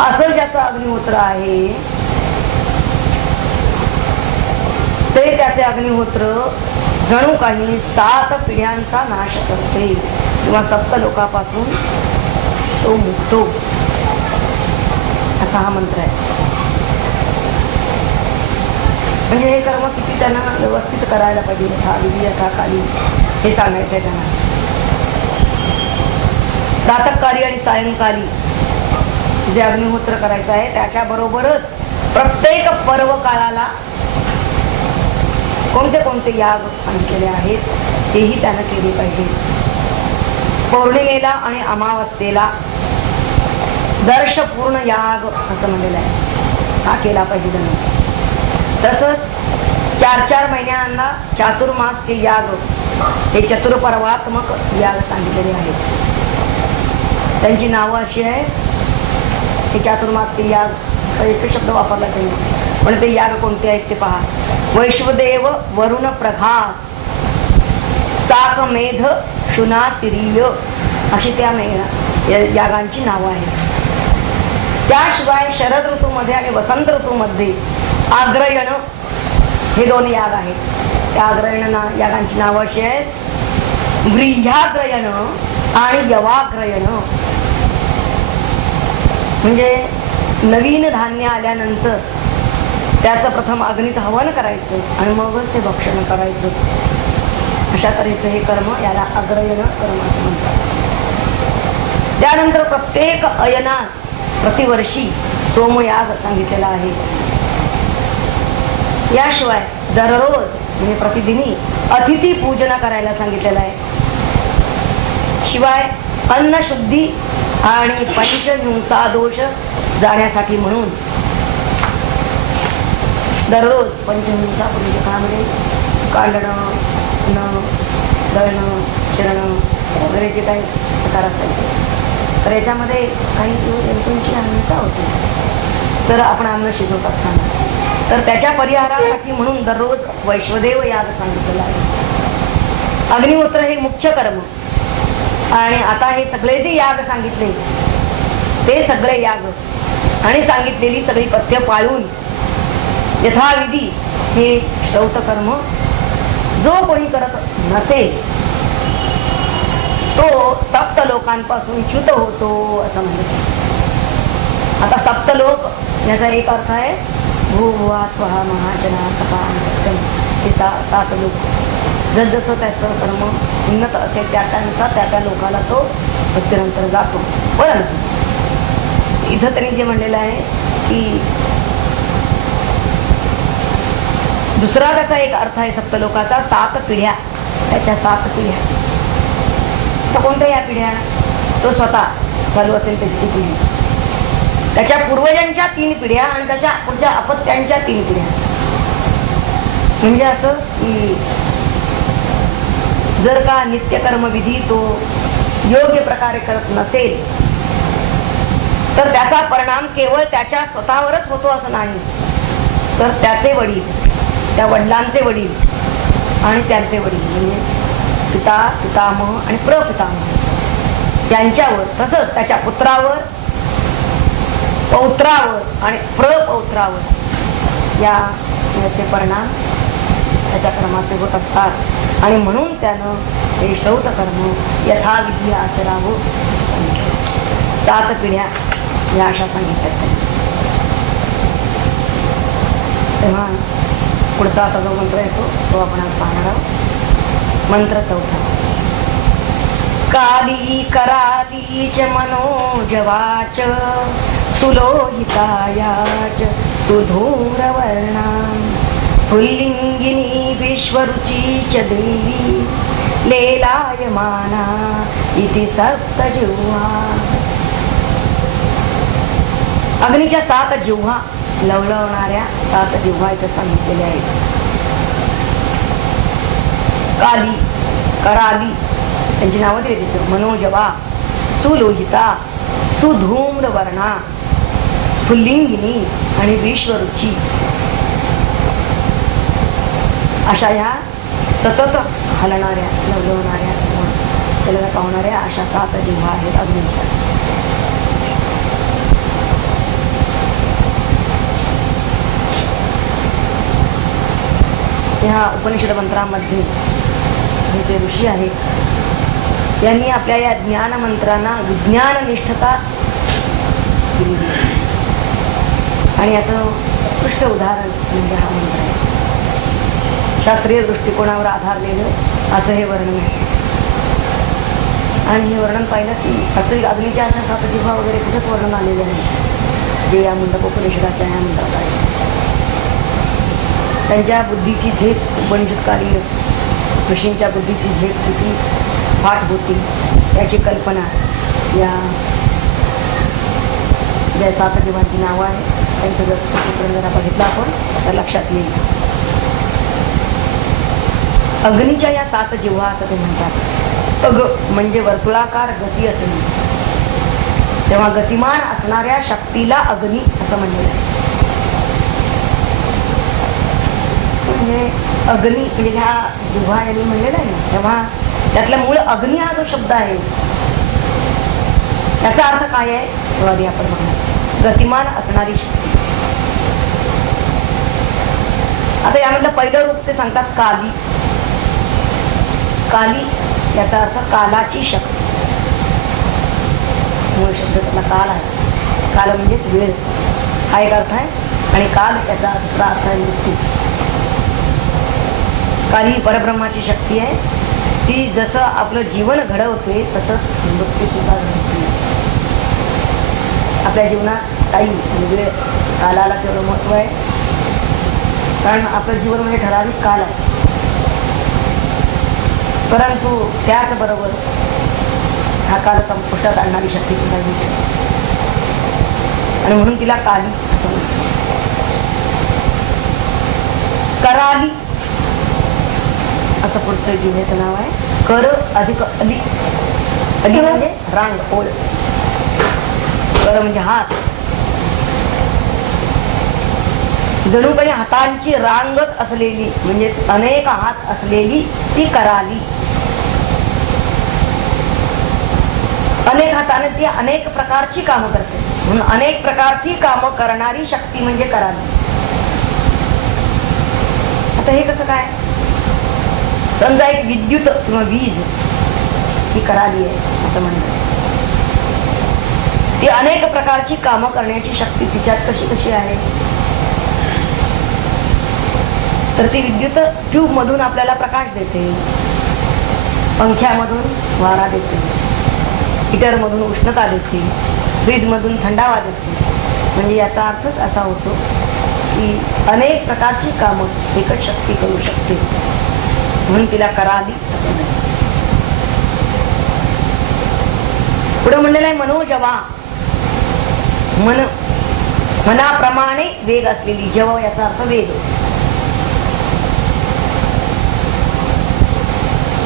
असं ज्याचं अग्निहोत्र आहे ते त्याचे अग्निहोत्र जणू काही 7 पिढ्यांचा नाश करते किंवा 7 लोकांपासून तो मुक्तो असा हा मंत्र आहे. म्हणजे हे कर्म किती त्यांना व्यवस्थित करायला पाहिजे, यथाविधी यथाकाली हे सांगायचं आहे त्यांना. प्रातःकाली आणि सायंकाली जे अग्निहोत्र करायचं आहे त्याच्याबरोबरच प्रत्येक पर्व काळाला कोणते कोणते याग सांगितलेले आहेत तेही त्यानं केले पाहिजे. पौर्णिमेला आणि अमावस्येला दर्शपूर्ण याग असं म्हणलेलं आहे, हा केला पाहिजे त्यानं. तसंच 4 महिन्यांना चातुर्मास्य याग हे चतुर्पर्वात्मक याग सांगितलेले आहेत. त्यांची नावं अशी आहेत. हे चातुर्मास्य याग एक शब्द वापरला त्यांनी, पण ते याग कोणते आहेत ते पहा. वैश्वदेव वरुण प्रघास साकमेध शुनासिरीय अशी त्या यागांची नावं आहेत. त्याशिवाय शरद ऋतूमध्ये आणि वसंत ऋतूमध्ये आग्रयण हे 2 याग आहेत. त्या आग्रयण यागांची नावं अशी आहेत. व्रीह्याग्रयण आणि यवाग्रयण. म्हणजे नवीन धान्य आल्यानंतर त्याचं प्रथम अग्नीत हवन करायचं आणि मगच ते भक्षण करायचं. अशा तऱ्हेचं हे कर्म याला अग्रयण कर्म असं म्हणतात. त्यानंतर प्रत्येक अयनास प्रतिवर्षी सोमयाग सांगितलेला आहे. याशिवाय दररोज म्हणजे प्रतिदिनी अतिथी पूजन करायला सांगितलेलं आहे. शिवाय अन्न शुद्धी आणि पंचहिंसा दोष जाण्यासाठी म्हणून दररोज पंचहिंसापूर्वीच्या काळामध्ये कांडणं, न दळणं, शिरणं वगैरे जे काही प्रकार असायचे, तर याच्यामध्ये काही जंतूंची हिंसा होती. तर आपण अन्न शिजवत असताना तर त्याच्या परिहारासाठी म्हणून दररोज वैश्वदेव याग सांगितलेला आहे. अग्निहोत्र हे मुख्य कर्म. आणि आता हे सगळे जे याग सांगितले ते सगळे याग आणि सांगितलेली सगळी पथ्य पाळून यथाविधी हे श्रौत कर्म जो कोणी करत नसेल तो सप्त लोकांपासून च्युत होतो असं म्हणतात. आता सप्त लोक याचा एक अर्थ आहे भूभुवा स्वहा महाजना सपा आणि सत्यम हे 7 लोक. जसजसं त्याचं कर्म उन्नत असेल त्यानुसार त्या लोकाला तो मृत्यूनंतर जातो. परंतु इथं त्यांनी जे म्हणलेलं आहे की दुसरा त्याचा एक अर्थ आहे सप्तलोकाचा 7 पिढ्या. त्याच्या 7 पिढ्या. तर कोणत्या या पिढ्या? तो स्वतः चालू असेल त्याची पिढी, त्याच्या पूर्वजांच्या 3 पिढ्या आणि त्याच्या पुढच्या अपत्यांच्या 3 पिढ्या. म्हणजे असं की जर का नित्यकर्म विधी तो योग्य प्रकारे करत नसेल तर त्याचा परिणाम केवळ त्याच्या स्वतःवरच होतो असं नाही, तर त्याचे वडील, त्या वडिलांचे वडील आणि त्यांचे वडील म्हणजे पिता, पितामह आणि प्रपितामह यांच्यावर, तसंच त्याच्या पुत्रावर, पौत्रावर आणि प्रपौत्रावर याचे परिणाम त्याच्या कर्माचे होत असतात. आणि म्हणून त्यानं हे श्रौत कर्म यथाविधी आचरावं. 7 पिढ्या या अशा सांगितल्या. तेव्हा पुढचा आता जो मंत्र येतो तो आपण आज पाहणार आहोत. मंत्र 4. काली करालीच मनोजवाच सुलोहितायाच सुधूम्रवर्णां पुल्लिंगिनी विश्वरुचीच देवी लेलायमाना इति सप्तजिह्वा. अग्नीच्या 7 जिव्हा, लवलवणाऱ्या 7 जिव्हा इथं सांगितलेल्या आहेत. काली, कराली त्यांची नावं दिली तिथं. मनोजवा, सुलोहिता, सुधूम्रवर्णा, स्फुल्लिंगिनी आणि विश्वरुची अशा ह्या सतत हलणाऱ्या, लवलवणाऱ्या, त्याला पावणाऱ्या अशा 7 जिव्हा आहेत अग्नीच्या. ह्या उपनिषद मंत्रामध्ये हे जे ऋषी आहेत यांनी आपल्या या ज्ञान मंत्रांना विज्ञान निष्ठता दिलेली आहे. आणि याचं उत्कृष्ट उदाहरण म्हणजे हा मंत्र आहे. शास्त्रीय दृष्टिकोनावर आधारलेलं असं हे वर्णन आहे. आणि हे वर्णन पाहिलं की वास्तविक अग्नीच्या अशा 7 जिव्हा वगैरे कुठेच वर्णन आलेले नाही जे या मंडपोपनिषदाच्या ह्या मंत्रात आहे. त्यांच्या बुद्धीची झेप उपनिषदकालीन ऋषींच्या बुद्धीची झेप किती फाट होती याची कल्पना या ज्या 7 जिव्हांची नावं आहे त्यांचं जर चित्रण जर बघितलं आपण तर लक्षात येईल. अग्नीच्या या 7 जिव्हा असं ते म्हणतात. अग म्हणजे वर्तुळाकार गती असणे, तेव्हा गतिमान असणाऱ्या शक्तीला अग्नी असं म्हणलेलं आहे. म्हणजे अग्नी म्हणजे ह्या जिव्हा यांनी म्हणलेला आहे ना, तेव्हा त्यातला मूळ अग्नी हा जो शब्द आहे त्याचा अर्थ काय आहे तो आधी आपण बघणार. गतिमान असणारी शक्ती. आता यामधलं पहिलं रूप ते सांगतात काली. काली याचा अर्थ कालाची शक्ती. मूळ शब्द त्यातला काल आहे. काल म्हणजेच वेळ हा एक अर्थ आहे आणि काल याचा दुसरा अर्थ आहे मृत्यू. काली परब्रह्माची शक्ती आहे. ती जसं आपलं जीवन घडवते तसंच मृत्यू सुद्धा घडवते. आपल्या जीवनात टाईम म्हणजे वेळ कालाला तेवढं महत्व आहे कारण आपलं जीवन म्हणजे ठराविक काल आहे. परंतु त्याचबरोबर हा काल संपुष्टात आणणारी शक्ती सुद्धा होती आणि म्हणून तिला काली. कराली असं पुढचं जिल्ह्याचं नाव आहे. कर अधिक अली. अली म्हणजे रांग ओळ. कर म्हणजे हात. जणू काही हातांची रांगच असलेली म्हणजे अनेक हात असलेली ती कराली. अनेक हाताने ती अनेक प्रकारची कामं करते म्हणून अनेक प्रकारची कामं करणारी शक्ती म्हणजे कराली. आता हे कसं काय? समजा एक विद्युत किंवा वीज ही कराली आहे असं म्हणतात. ती अनेक प्रकारची कामं करण्याची शक्ती तिच्यात कशी कशी आहे? तर ती विद्युत ट्यूब मधून आपल्याला प्रकाश देते, पंख्यामधून वारा देते, हीटर मधून उष्णता देते, फ्रीज मधून थंडावा देते. म्हणजे याचा अर्थच असा होतो की अनेक प्रकारची कामं एकच शक्ती करू शकते म्हणून तिला कराली असं म्हणतात. पुढे म्हणलेलं आहे मनोजवा. मन मनाप्रमाणे वेग असलेली. जव याचा अर्थ वेग.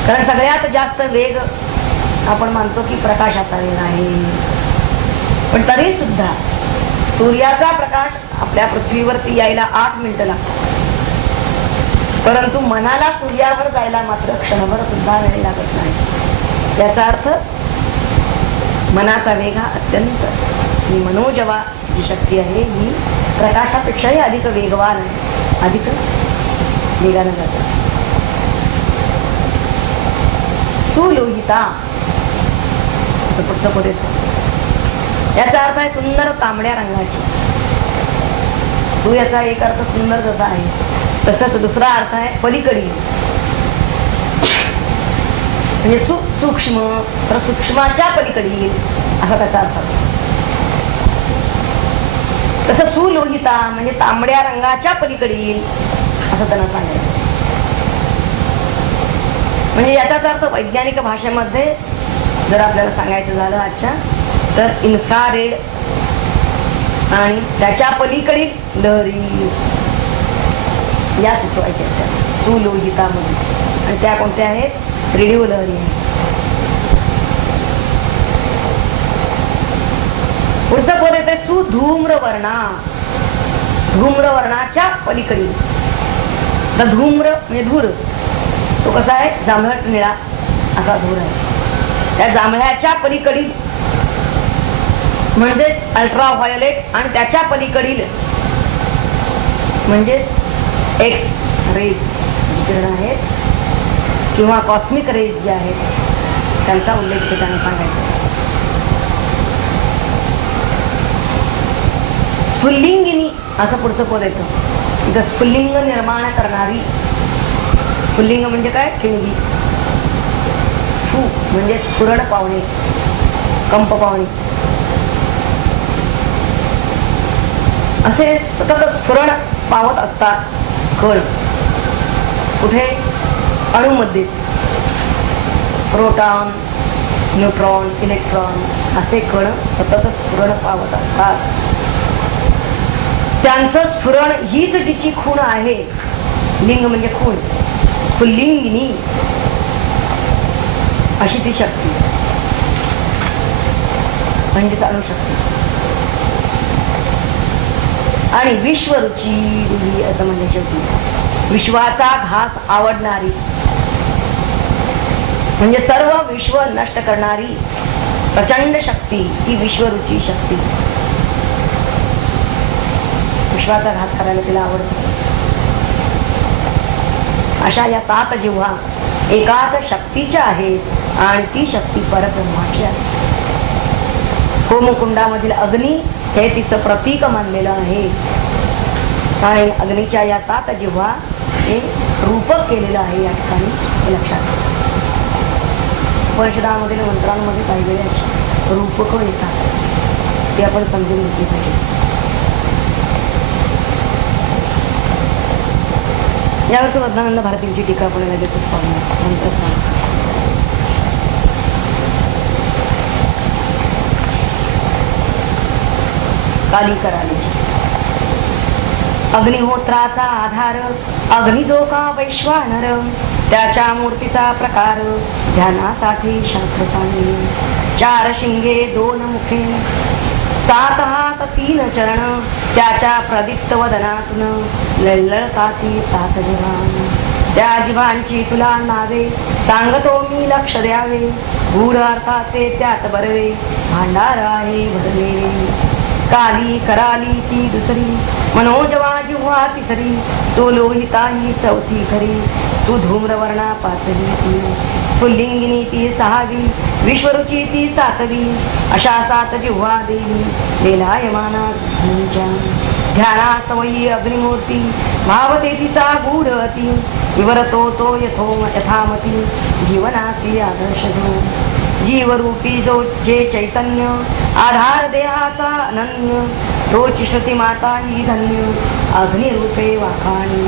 कारण सगळ्यात जास्त वेग आपण मानतो की प्रकाशाचा वेग आहे. पण तरी सुद्धा सूर्याचा प्रकाश आपल्या पृथ्वीवरती यायला 8 मिनिटं लागतात. परंतु मनाला सूर्यावर जायला मात्र क्षणभर सुद्धा वेळ लागत नाही. याचा अर्थ मनाचा वेग हा अत्यंत ही मनोजवा जी शक्ती आहे ही प्रकाशापेक्षाही अधिक वेगवान आहे, अधिक वेगानं जाते. सुलोहिता पुढचं पद येतं. याचा अर्थ आहे सुंदर तांबड्या रंगाची. सु याचा एक अर्थ सुंदर जसा आहे तसंच दुसरा अर्थ आहे पलीकडील. म्हणजे सूक्ष्म तर सूक्ष्माच्या पलीकडील असा त्याचा अर्थ. तसं सुलोहिता म्हणजे तांबड्या रंगाच्या पलीकडील असं त्यांना सांगायचं. म्हणजे याचाच अर्थ वैज्ञानिक भाषेमध्ये जर आपल्याला सांगायचं झालं आजच्या तर इन्फ्रारेड आणि त्याच्या पलीकडील लहरी या सुचवायच्या सुलोहितामध्ये. आणि त्या कोणत्या आहेत? रेडिओ लहरी आहेत. पुढचं पद येते सुधूम्रवर्णा. धूम्रवर्णाच्या पलीकडील. धूम्र म्हणजे धूर. तो कसा आहे? जांभळट निळा असा धूर आहे. त्या जांभळ्याच्या पलीकडील म्हणजे अल्ट्रा व्हायोलेट आणि त्याच्या पलीकडील म्हणजे एक्स रेज जी किरण आहेत किंवा कॉस्मिक रेज जे आहेत त्यांचा उल्लेख त्यांना सांगायचा. स्फुल्लिंगिनी असं पुढचं पद येतं. इथं स्फुल्लिंग निर्माण करणारी. स्फुल्लिंग म्हणजे काय? ठिणगी. स्फू म्हणजे स्फुरण पावणे, कंप पावणे. असे सतत स्फुरण पावत असतात कण. कुठे? अणूमध्ये. प्रोटॉन, न्यूट्रॉन, इलेक्ट्रॉन असे कण सतत स्फुरण पावत असतात. त्यांचं स्फुरण हीच जिची खूण आहे. लिंग म्हणजे खूण. स्फुल्लिंगिनी अशी ती शक्ती म्हणजे अणुशक्ती. आणि विश्वरुची असं म्हणजे शेवटी विश्वाचा घास आवडणारी म्हणजे सर्व विश्व नष्ट करणारी प्रचंड शक्ती ही विश्वरुची शक्ती. विश्वाचा घात करायला तिला आवडतो. अशा या 7 जिव्हा एकाच शक्तीच्या आहेत आणि ती शक्ती परब्रह्माची आहे. होमकुंडामधील अग्नी हे तिचं प्रतीक मानलेलं आहे आणि अग्नीच्या या 7 जिव्हा हे रूपक केलेलं आहे. या ठिकाणी हे लक्षात घ्या. उपनिषदामधील मंत्रांमध्ये काही वेळेस रूपक येतात ते आपण समजून घेतली पाहिजे. यावरच वर्धानंद भारतीची टीका आपण लगेचच पाहूया. मंत्र काली करालीची अग्निहोत्राचा आधार अग्नी जो का वैश्वानर, त्याच्या मूर्तीचा प्रकार ध्यानासाठी शास्त्र सांगे. 4 शिंगे 2 मुखे 7 हात 3 चरण, त्याच्या प्रदीप्त वदनातून लळलळताती 7 जिव्हा. त्या जिव्हांची तुला नावे सांगतो मी, लक्ष द्यावे. गूढ अर्थाचे त्यात बरवे भांडार आहे भरले. काली कराली ती दुसरी, मनोजवा जिव्हा तिसरी. तो लोहिता ही 4थी खरी, सुधूम्रवर्णा 5वी ती. पुल्लिंगिनी ती 6वी, विश्वरुची ती 7वी. अशा 7 जिव्हा देवी लेलायमाना धनीच्या. ध्यानात वही अग्निमूर्ती भावते तिचा गूढ अति. विवरतो तो यथामती जीवनाची आदर्श जो. जीवरूपी जो जे चैतन्य आधार देहाचा अनन्य, तोची श्रुती माता ही धन्य अग्निरूपे वाखाणी.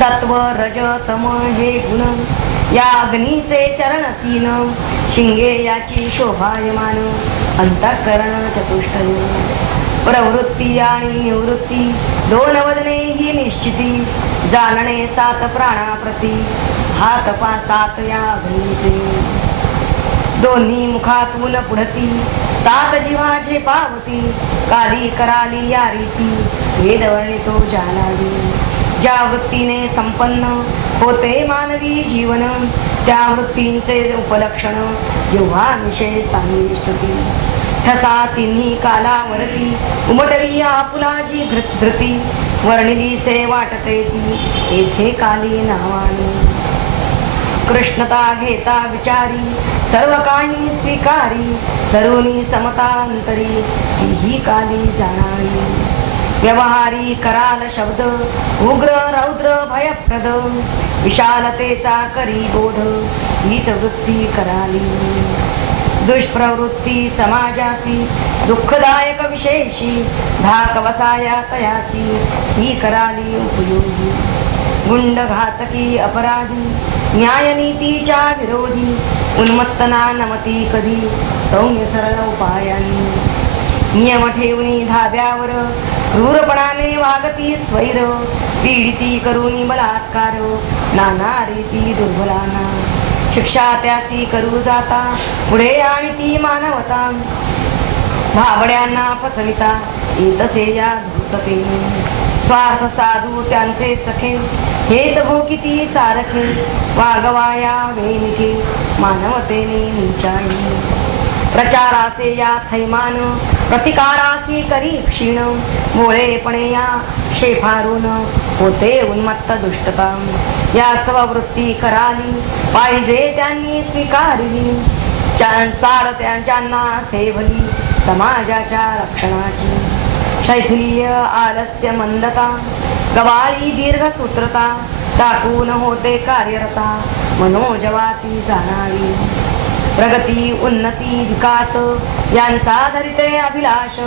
सत्व रज तम हे गुण या अग्नीचे चरण 3. शिंगे याची शोभायमान अंतःकरण चतुष्टय. प्रवृत्ती आणि निवृत्ती 2 वदने ही निश्चिती. जाणणे 7 प्राणाप्रती हात 7 या अग्नीचे. दोन्ही मुखातून पुढती 7 जिव्हाचे पावती. काली कराली या रीती वेदवर्णी तो जाणावी. ज्या वृत्तीने संपन्न होते मानवी जीवन, त्या वृत्तींचे उपलक्षण जेव्हा विषय सांगली स्तुती. ठसा तिन्ही कालावरती उमटली आपुलाची धृती. वर्णिली से वाटते ती येथे काली नावानी. कृष्णता घेता विचारी सर्व काही स्वीकारी. तरुणी समतांतरी ही काली जाणावी. व्यवहारी कराल शब्द उग्र रौद्र भयप्रद. विशालतेचा करी बोध हीच वृत्ती कराली. दुष्प्रवृत्ती समाजाची दुःखदायक विशेषी. धाक वसाया तयाची ही कराली उपयोगी. गुंड घातकी अपराधी न्यायनीतीच्या विरोधी. उन्मत्तना नमती कधी सौम्य सरळ उपायांनी. नियम ठेवणी धाब्यावर क्रूरपणाने वागती स्वैर. पीडिती करुणी बलात्कार नाना रीती दुर्बलांना. शिक्षा त्याची करू जाता पुढे आणि ती मानवता. भाबड्यांना फसविता येतसे या धूर्ततेने. स्वार्थ साधू त्यांचे सखे हेत भो किती सारखे. वागवाया वेनिके मानवतेने नीचाई. प्रचाराचे या थैमान प्रतिकाराची करी क्षीण. मोळेपणे या शेफारून होते उन्मत्त दुष्टता. या स्ववृत्ती कराली पाहिजे त्यांनी स्वीकारली. सार त्यांच्यांना सेवली समाजाच्या रक्षणाची. शैथिल्य आलस्य मंदता गवाळी दीर्घसूत्रता. टाकून होते कार्यरता मनोजवाती जाणावी. प्रगती उन्नती विकास यांचा धरिते अभिलाष.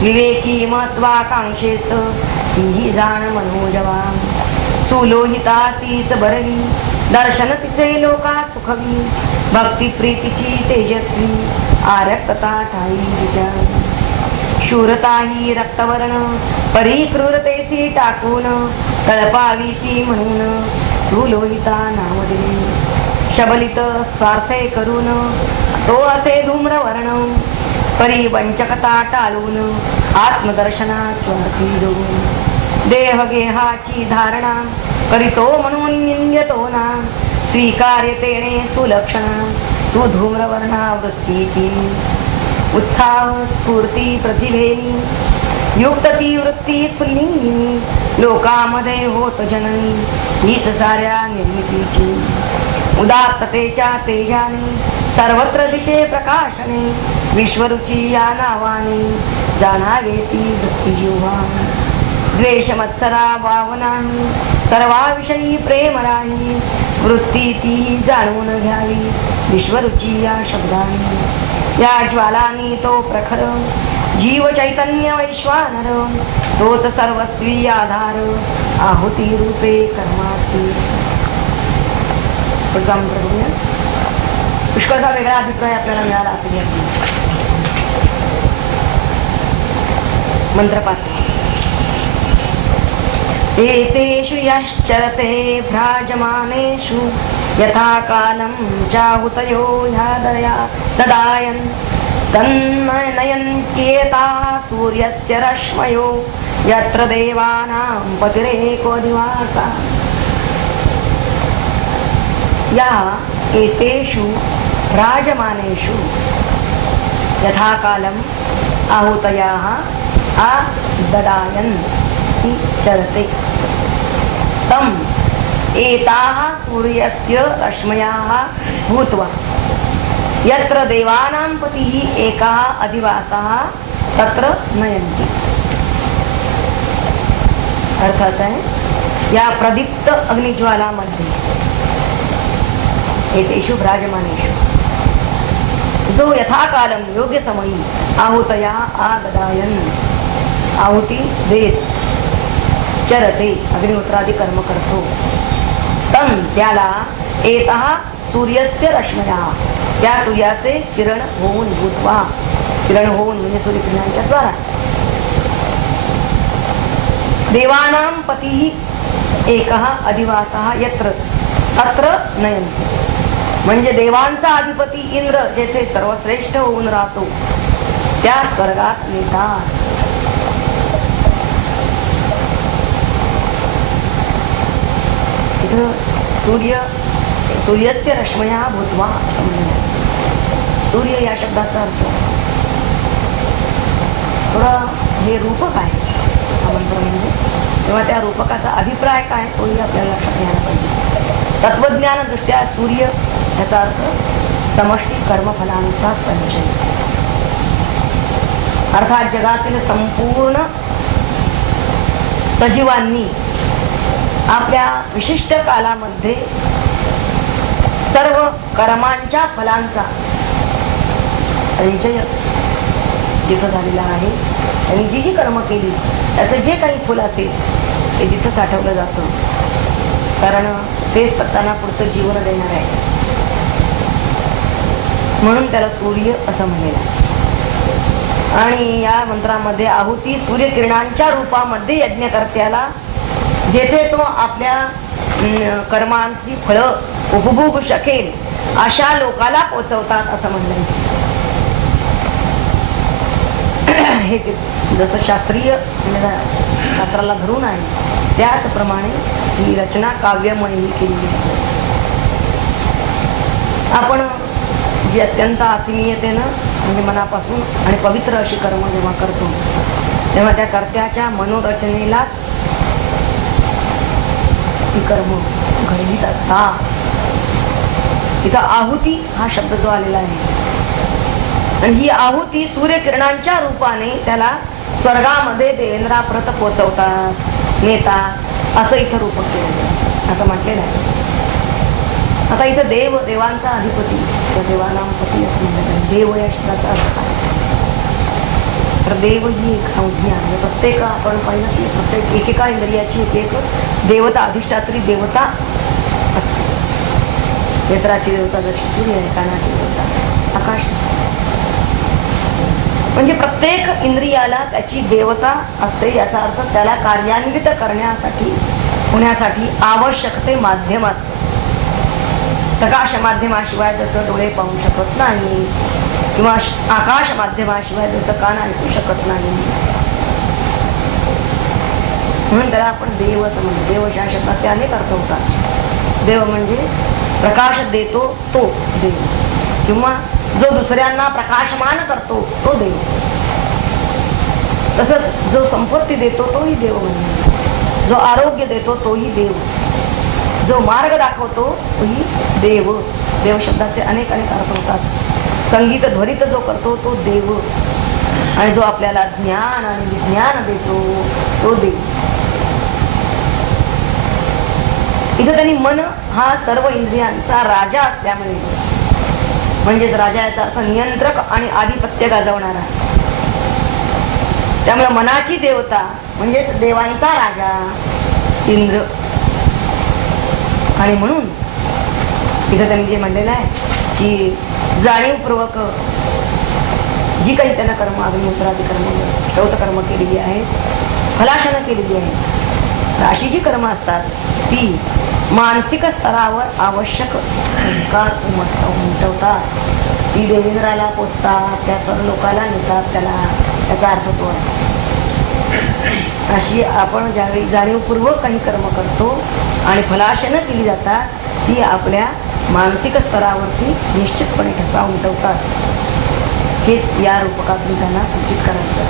विवेकी महत्वाकांक्षेत ही जाण मनोजवा. सुलोहिता तीच बरवी दर्शन तिचे लोका सुखवी. भक्ती प्रीतीची तेजस्वी आरक्तता ठाई जिजा. शूरता ही रक्तवर्ण परी क्रूरतेची टाकून. तळपावी ती म्हणून सुलोहिता नाव दिली. शबलित स्वार्थे करून तो असे धूम्रवर्ण. परी वंचकता टाळून आत्मदर्शनात स्वार्थी देऊन. देहगेहाची धारणा करीतो म्हणून निंद्यतो ना. स्वीकार्यतेने सुलक्षण सुधूम्रवर्णा वृत्ती. उत्साह स्फूर्ती प्रतिभेनी युक्त ती वृत्ती स्फुल्लिंगिनी. लोकांमध्ये होत जननी हीच साऱ्या निर्मितीची. उदात्ततेच्या तेजाने सर्वत्र तिचे प्रकाशने. विश्वरुची या नावाने जाणावे ती वृत्ती जिव्हा. द्वेष मत्सरा भावनाही सर्वाविषयी प्रेम राही. वृत्ती ती जाणून घ्यावी विश्वरुची या शब्दाने. या ज्वालानी तो प्रखर जीव चैतन्य वैश्वानर. तोच सर्वस्वी आधार आहुती रूपे कर्माची. पुष्कळचा वेगळा अभिप्राय आपल्याला मिळाला असेल. मंत्रपाठ एतेषु यश्चरते भ्राजमानेषु यथा कालं चाहुतयो ह्यादया तदायन् तन्नयन्त्येता सूर्यस्य रश्मयो यत्र देवानां पतिरेको दिवासा. या एतेषु राजमानेषु यथा कालम आहुतयाः आददायन् चरते तम एताः सूर्यस्य रश्मयाः भूत्वा यत्र देवानां पतिः एकः अधिवासः तत्र नयन्ति. अर्थात आहे या प्रदीप्त अग्निज्वालामध्ये एतेषु भ्राजमानेषु जो यथाकालम योग्य समयी आहुतया आददायन आहुती देत चरते अग्निहोत्रादी कर्म करतो तम त्याला एतः सूर्यस्य रश्मया त्या सूर्याचे किरण होऊन भूत्वा किरण होऊन म्हणजे सूर्यकिरणांच्या द्वारा देवानां पतिः एकः अधिवासः यत्र तत्र नयन्ति. म्हणजे देवांचा अधिपती इंद्र जेथे सर्वश्रेष्ठ होऊन राहतो त्या स्वर्गात नेतात. इथं सूर्यस्य रश्मया भूत्वा सूर्य या शब्दाचा अर्थ थोडा हे रूपक आहे हा मंत्र म्हणजे. तेव्हा त्या रूपकाचा अभिप्राय काय तोही आपल्याला लक्षात घ्यायला पाहिजे. तत्वज्ञान दृष्ट्या सूर्य याचा अर्थ समष्टी कर्मफलांचा संचय. अर्थात जगातील संपूर्ण सजीवांनी आपल्या विशिष्ट कालामध्ये सर्व कर्मांच्या फलांचा संचय जिथं झालेला आहे आणि जी जी कर्म केली त्याचं जे काही फुल असेल ते जिथं साठवलं जातं. कारण तेच त्यांना पुढचं जीवन देणार आहे म्हणून त्याला सूर्य असं म्हणलेलं आहे. आणि या मंत्रामध्ये आहुती सूर्यकिरणांच्या रूपामध्ये यज्ञकर्त्याला जेथे तो आपल्या कर्मांची फळं उपभोगू शकेल अशा लोकाला पोचवतात असं म्हणलं. हे जसं शास्त्रीय शास्त्राला धरून आहे त्याचप्रमाणे ही रचना काव्यमयी केलेली आहे. आपण जी अत्यंत आत्मीयतेनं म्हणजे मनापासून आणि पवित्र अशी कर्म जेव्हा करतो तेव्हा त्या कर्त्याच्या मनोरचनेला ती कर्म घडवीत असतात. इथं आहुती हा शब्द जो आलेला आहे आणि ही आहुती सूर्यकिरणांच्या रूपाने त्याला स्वर्गामध्ये देवेंद्राप्रत पोचवतात नेतात असं इथं रूपक केलं असं म्हटलेलं आहे. आता इथं देव देवांचा अधिपती त्या देवानां पती असं म्हणतात. देव या शब्दाचा अर्थ आहे तर देव ही एक संज्ञा आहे. प्रत्येक आपण पाहिलं की प्रत्येक एकेका इंद्रियाची एक देवता अधिष्ठात्री देवता असते. नेत्राची देवता जशी सूर्य आहे, कानाची देवता आकाश. म्हणजे प्रत्येक इंद्रियाला त्याची देवता असते. याचा अर्थ त्याला कार्यान्वित करण्यासाठी होण्यासाठी आवश्यक ते माध्यम असते. प्रकाश माध्यमाशिवाय जसं डोळे पाहू शकत नाही किंवा आकाश माध्यमाशिवाय जसं कान ऐकू शकत नाही म्हणून त्याला आपण देव असं म्हणतो. देव या शब्दाचे अनेक अर्थ होतात. देव म्हणजे प्रकाश देतो तो देव किंवा जो दुसऱ्यांना प्रकाशमान करतो तो देव. तसंच जो संपत्ती देतो तोही देव म्हणजे. जो आरोग्य देतो तोही देव. जो मार्ग दाखवतो तोही देव. देव शब्दाचे अनेक अनेक अर्थ होतात. संगीत ध्वरित जो करतो तो देव आणि जो आपल्याला ज्ञान आणि विज्ञान देतो तो देव. इथं त्यांनी मन हा सर्व इंद्रियांचा राजा असल्यामुळे म्हणजेच राजा याचा अर्थ नियंत्रक आणि आधिपत्य गाजवणारा. त्यामुळे मनाची देवता म्हणजेच देवांचा राजा इंद्र. आणि म्हणून इथं त्यांनी जे म्हणलेलं आहे की जाणीवपूर्वक जी काही त्यांना कर्म अग्निहोत्रादी कर्म श्रौत कर्म केलेली आहे फलाशनं केलेली आहे अशी जी कर्म असतात ती मानसिक स्तरावर आवश्यक संस्कार उमटवतात, ती देवेंद्राला पोचतात, त्या सर्व लोकांना नेतात. त्याचा अर्थ तो आहे. अशी आपण ज्यावेळी जाणीवपूर्वक काही कर्म करतो आणि फलाशनं केली जातात, ती आपल्या मानसिक स्तरावरती निश्चितपणे ठसा उमटवतात. हेच या रूपकातून त्यांना सूचित करायचं.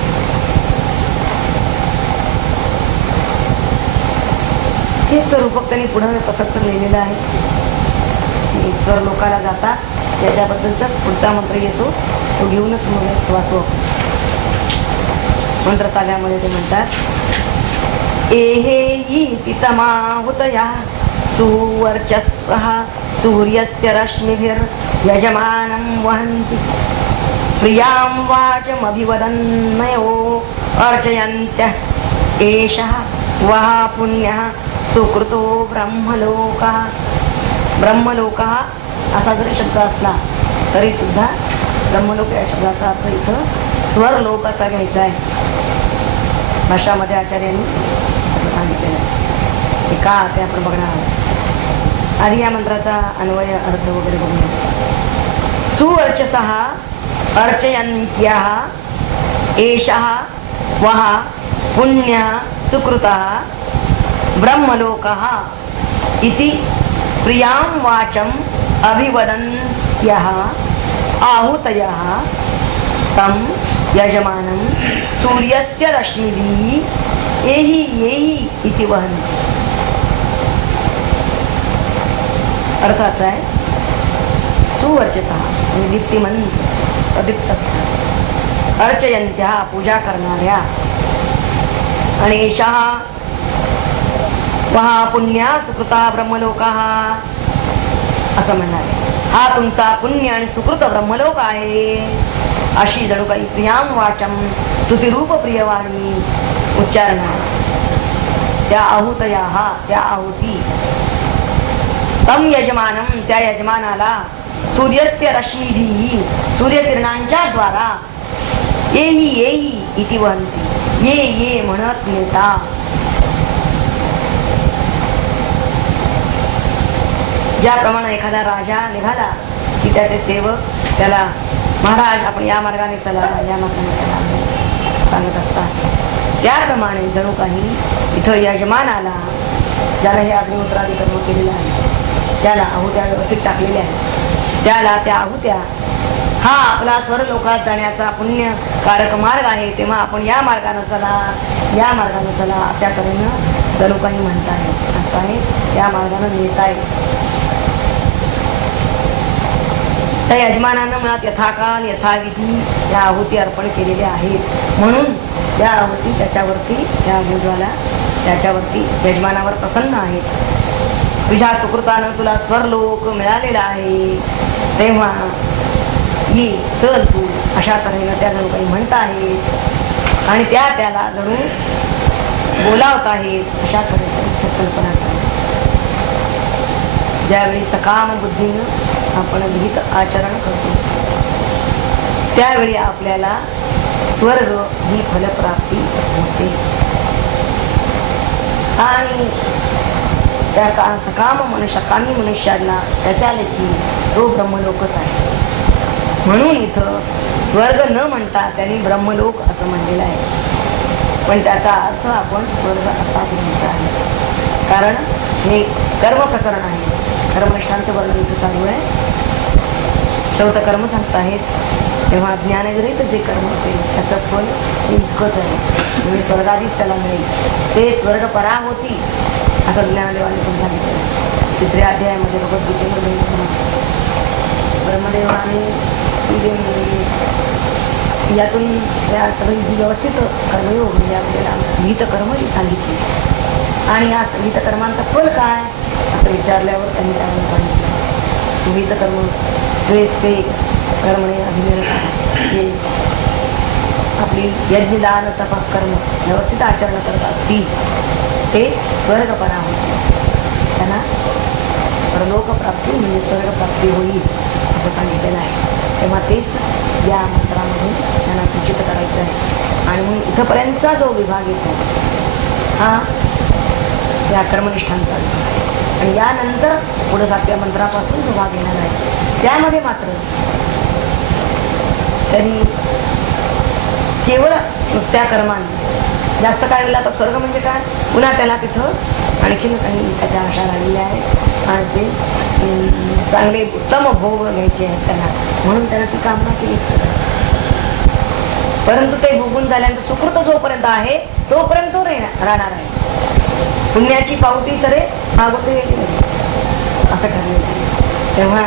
हेच रूपक त्यांनी पुढे प्रसक्त लिहिलेलं आहे. जर लोकाला जातात त्याच्याबद्दलचाच पुढचा मंत्र येतो, तो घेऊनच मग वाचतो. मंत्रसाल्यामध्ये ते म्हणतात, एहे तमाहुतया सुवर्चस्वः सूर्यस्य रश्मिभिर्यजमानं वहन्ति प्रियां वाचमभिवदन्नयो अर्चयन्त्यः एषः वः पुण्यः सुकृतो ब्रह्मलोकः. ब्रह्मलोकः असा जरी शब्द असला तरी सुद्धा ब्रह्मलोक या शब्दाचा अर्थ इथं स्वर्लोक असा घ्यायचा आहे. भाषामध्ये आचार्यांनी सांगितलेलं आहे. ते का ते आपण बघणार आहोत. आधी या मंत्राचा अन्वय अर्थ वगैरे बघूया. सुवर्चसः अर्चयन्त्याः एषः वः पुण्यः सुकृतः ब्रह्मलोकः इति प्रियां वाचम् अभिवदन्त्यः आहुतयः तं यजमानं सूर्यस्य रश्मिभिः एहि येहि इति वहन्ति. अर्थ असा आहे, सुवर्चसः दीप्तिमंत प्रदीप्त अर्चयंत्या पूजा करणाऱ्या आणि एषः वहा पुण्या सुकृता ब्रह्मलोकः असं म्हणणारे, हा तुमचा पुण्य आणि सुकृत ब्रह्मलोक आहे. अशी जणू काही प्रियाम वाचम स्तुतिरूप प्रियवाणी उच्चारण त्या आहुतया, त्या आहुती, तम यजमानम त्या यजमानाला, सूर्यस्य रश्मीभिः सूर्यकिरणांच्या द्वारा, येही येही इति वहन्ति ये ये म्हणत नेता. ज्याप्रमाणे एखादा राजा निघाला की त्याचे सेवक त्याला, महाराज आपण या मार्गाने चला, या मार्गाने चला सांगत असतात, त्याप्रमाणे जणू काही इथं यजमानाला, ज्याला हे अग्निहोत्रादी कर्म केलेलं आहे, त्याला आहुत्या व्यवस्थित टाकलेल्या आहेत, त्याला त्या आहुत्या, हा आपला स्वर्गलोकात जाण्याचा पुण्यकारक मार्ग आहे, तेव्हा आपण या मार्गाने चला, या मार्गाने चला अशा तऱ्हेनं जणू काही म्हणताय, या मार्गाने नेताय. त्या यजमानानं मुळात यथाकाल यथाविधी या आहुती अर्पण केलेल्या आहेत, म्हणून त्या आहुती त्याच्यावरती, त्या अग्निज्वाला त्याच्यावरती यजमानावर प्रसन्न आहेत. तुझ्या सुकृतानं तुला स्वर्लोक मिळालेला आहे, तेव्हा ये चल तू, अशा तऱ्हेनं त्या जणू काही म्हणत आहेत आणि त्या त्याला जणू बोलावत आहेत, अशा तऱ्हेची कल्पना करतात. ज्यावेळी सकाम बुद्धीनं आपण विहित आचरण करतो त्यावेळी आपल्याला स्वर्ग ही फलप्राप्ती होते. आणि त्या सकाम सकामी मनुष्याला त्याच्या लेखी तो ब्रह्मलोकच आहे. म्हणून इथं स्वर्ग न म्हणता त्यांनी ब्रह्मलोक असं म्हणलेलं आहे, पण त्याचा अर्थ आपण स्वर्ग असा म्हणत आहे, कारण हे कर्म प्रकरण आहे. कर्मनिष्ठांचं वर्णन इथं चालू आहे. शेवट कर्म सांगत आहेत, तेव्हा ज्ञानग्रहित जे कर्म असेल त्याचं फल इतकंच आहे, म्हणजे स्वर्गाधीच त्याला मिळेल, ते स्वर्ग पराहोती असं ज्ञानदेवाने पण सांगितलं. 3ऱ्या अध्यायामध्ये भगवद्गीतेमध्ये ब्रह्मदेवाने यातून त्या सगळी जी व्यवस्थित कर्मयोग म्हणजे आपल्याला विहित कर्म जी सांगितली आणि या विहित कर्मांचं फल काय असं विचारल्यावर त्यांनी त्यावर सांगितलं. विहित कर्म स्वे स्वे कर्मणे अभिनिरता, जे आपली यज्ञदान तपः कर्म व्यवस्थित आचरण करतात ती ते स्वर्ग पराहोती, त्यांना परलोकप्राप्ती म्हणजे स्वर्गप्राप्ती होईल असं सांगितलेलं आहे. तेव्हा तेच या मंत्रामधून त्यांना सूचित करायचं आहे. आणि म्हणून इथंपर्यंतचा जो विभाग येतो हा या कर्मनिष्ठांचा आणि यानंतर पुढे 7व्या मंत्रापासून जो भाग येणार आहे त्यामध्ये मात्र तरी केवळ नुसत्या कर्माने जास्त काय वेळेला आता स्वर्ग म्हणजे काय पुन्हा त्याला तिथं आणखीन काही त्याच्या आशा लागलेल्या आहेत आणि ते चांगले उत्तम भोग घ्यायचे आहेत त्याला म्हणून त्याला ती कामना केली परंतु ते भोगून झाल्यानंतर सुकृत जोपर्यंत आहे तोपर्यंत तो राहणार आहे पुण्याची पावती सरे मागवते असं ठरलेलं आहे तेव्हा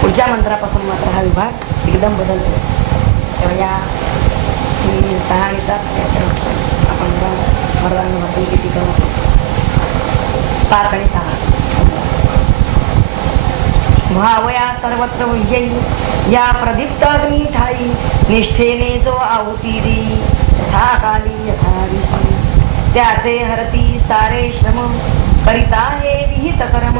पुढच्या मंत्रापासून मात्र हा विभाग एकदम बदलतो तेव्हा या 6 आणि 7 आपण मर्दांमध्ये किती करू 5 आणि 6 भावया सर्वत्र विजयी या प्रदीप्ताग्नी ठाई निष्ठेने जो आहुती देई यथा काली यथा रीती त्याचे हरती सारे श्रम करिता हे विहित कर्म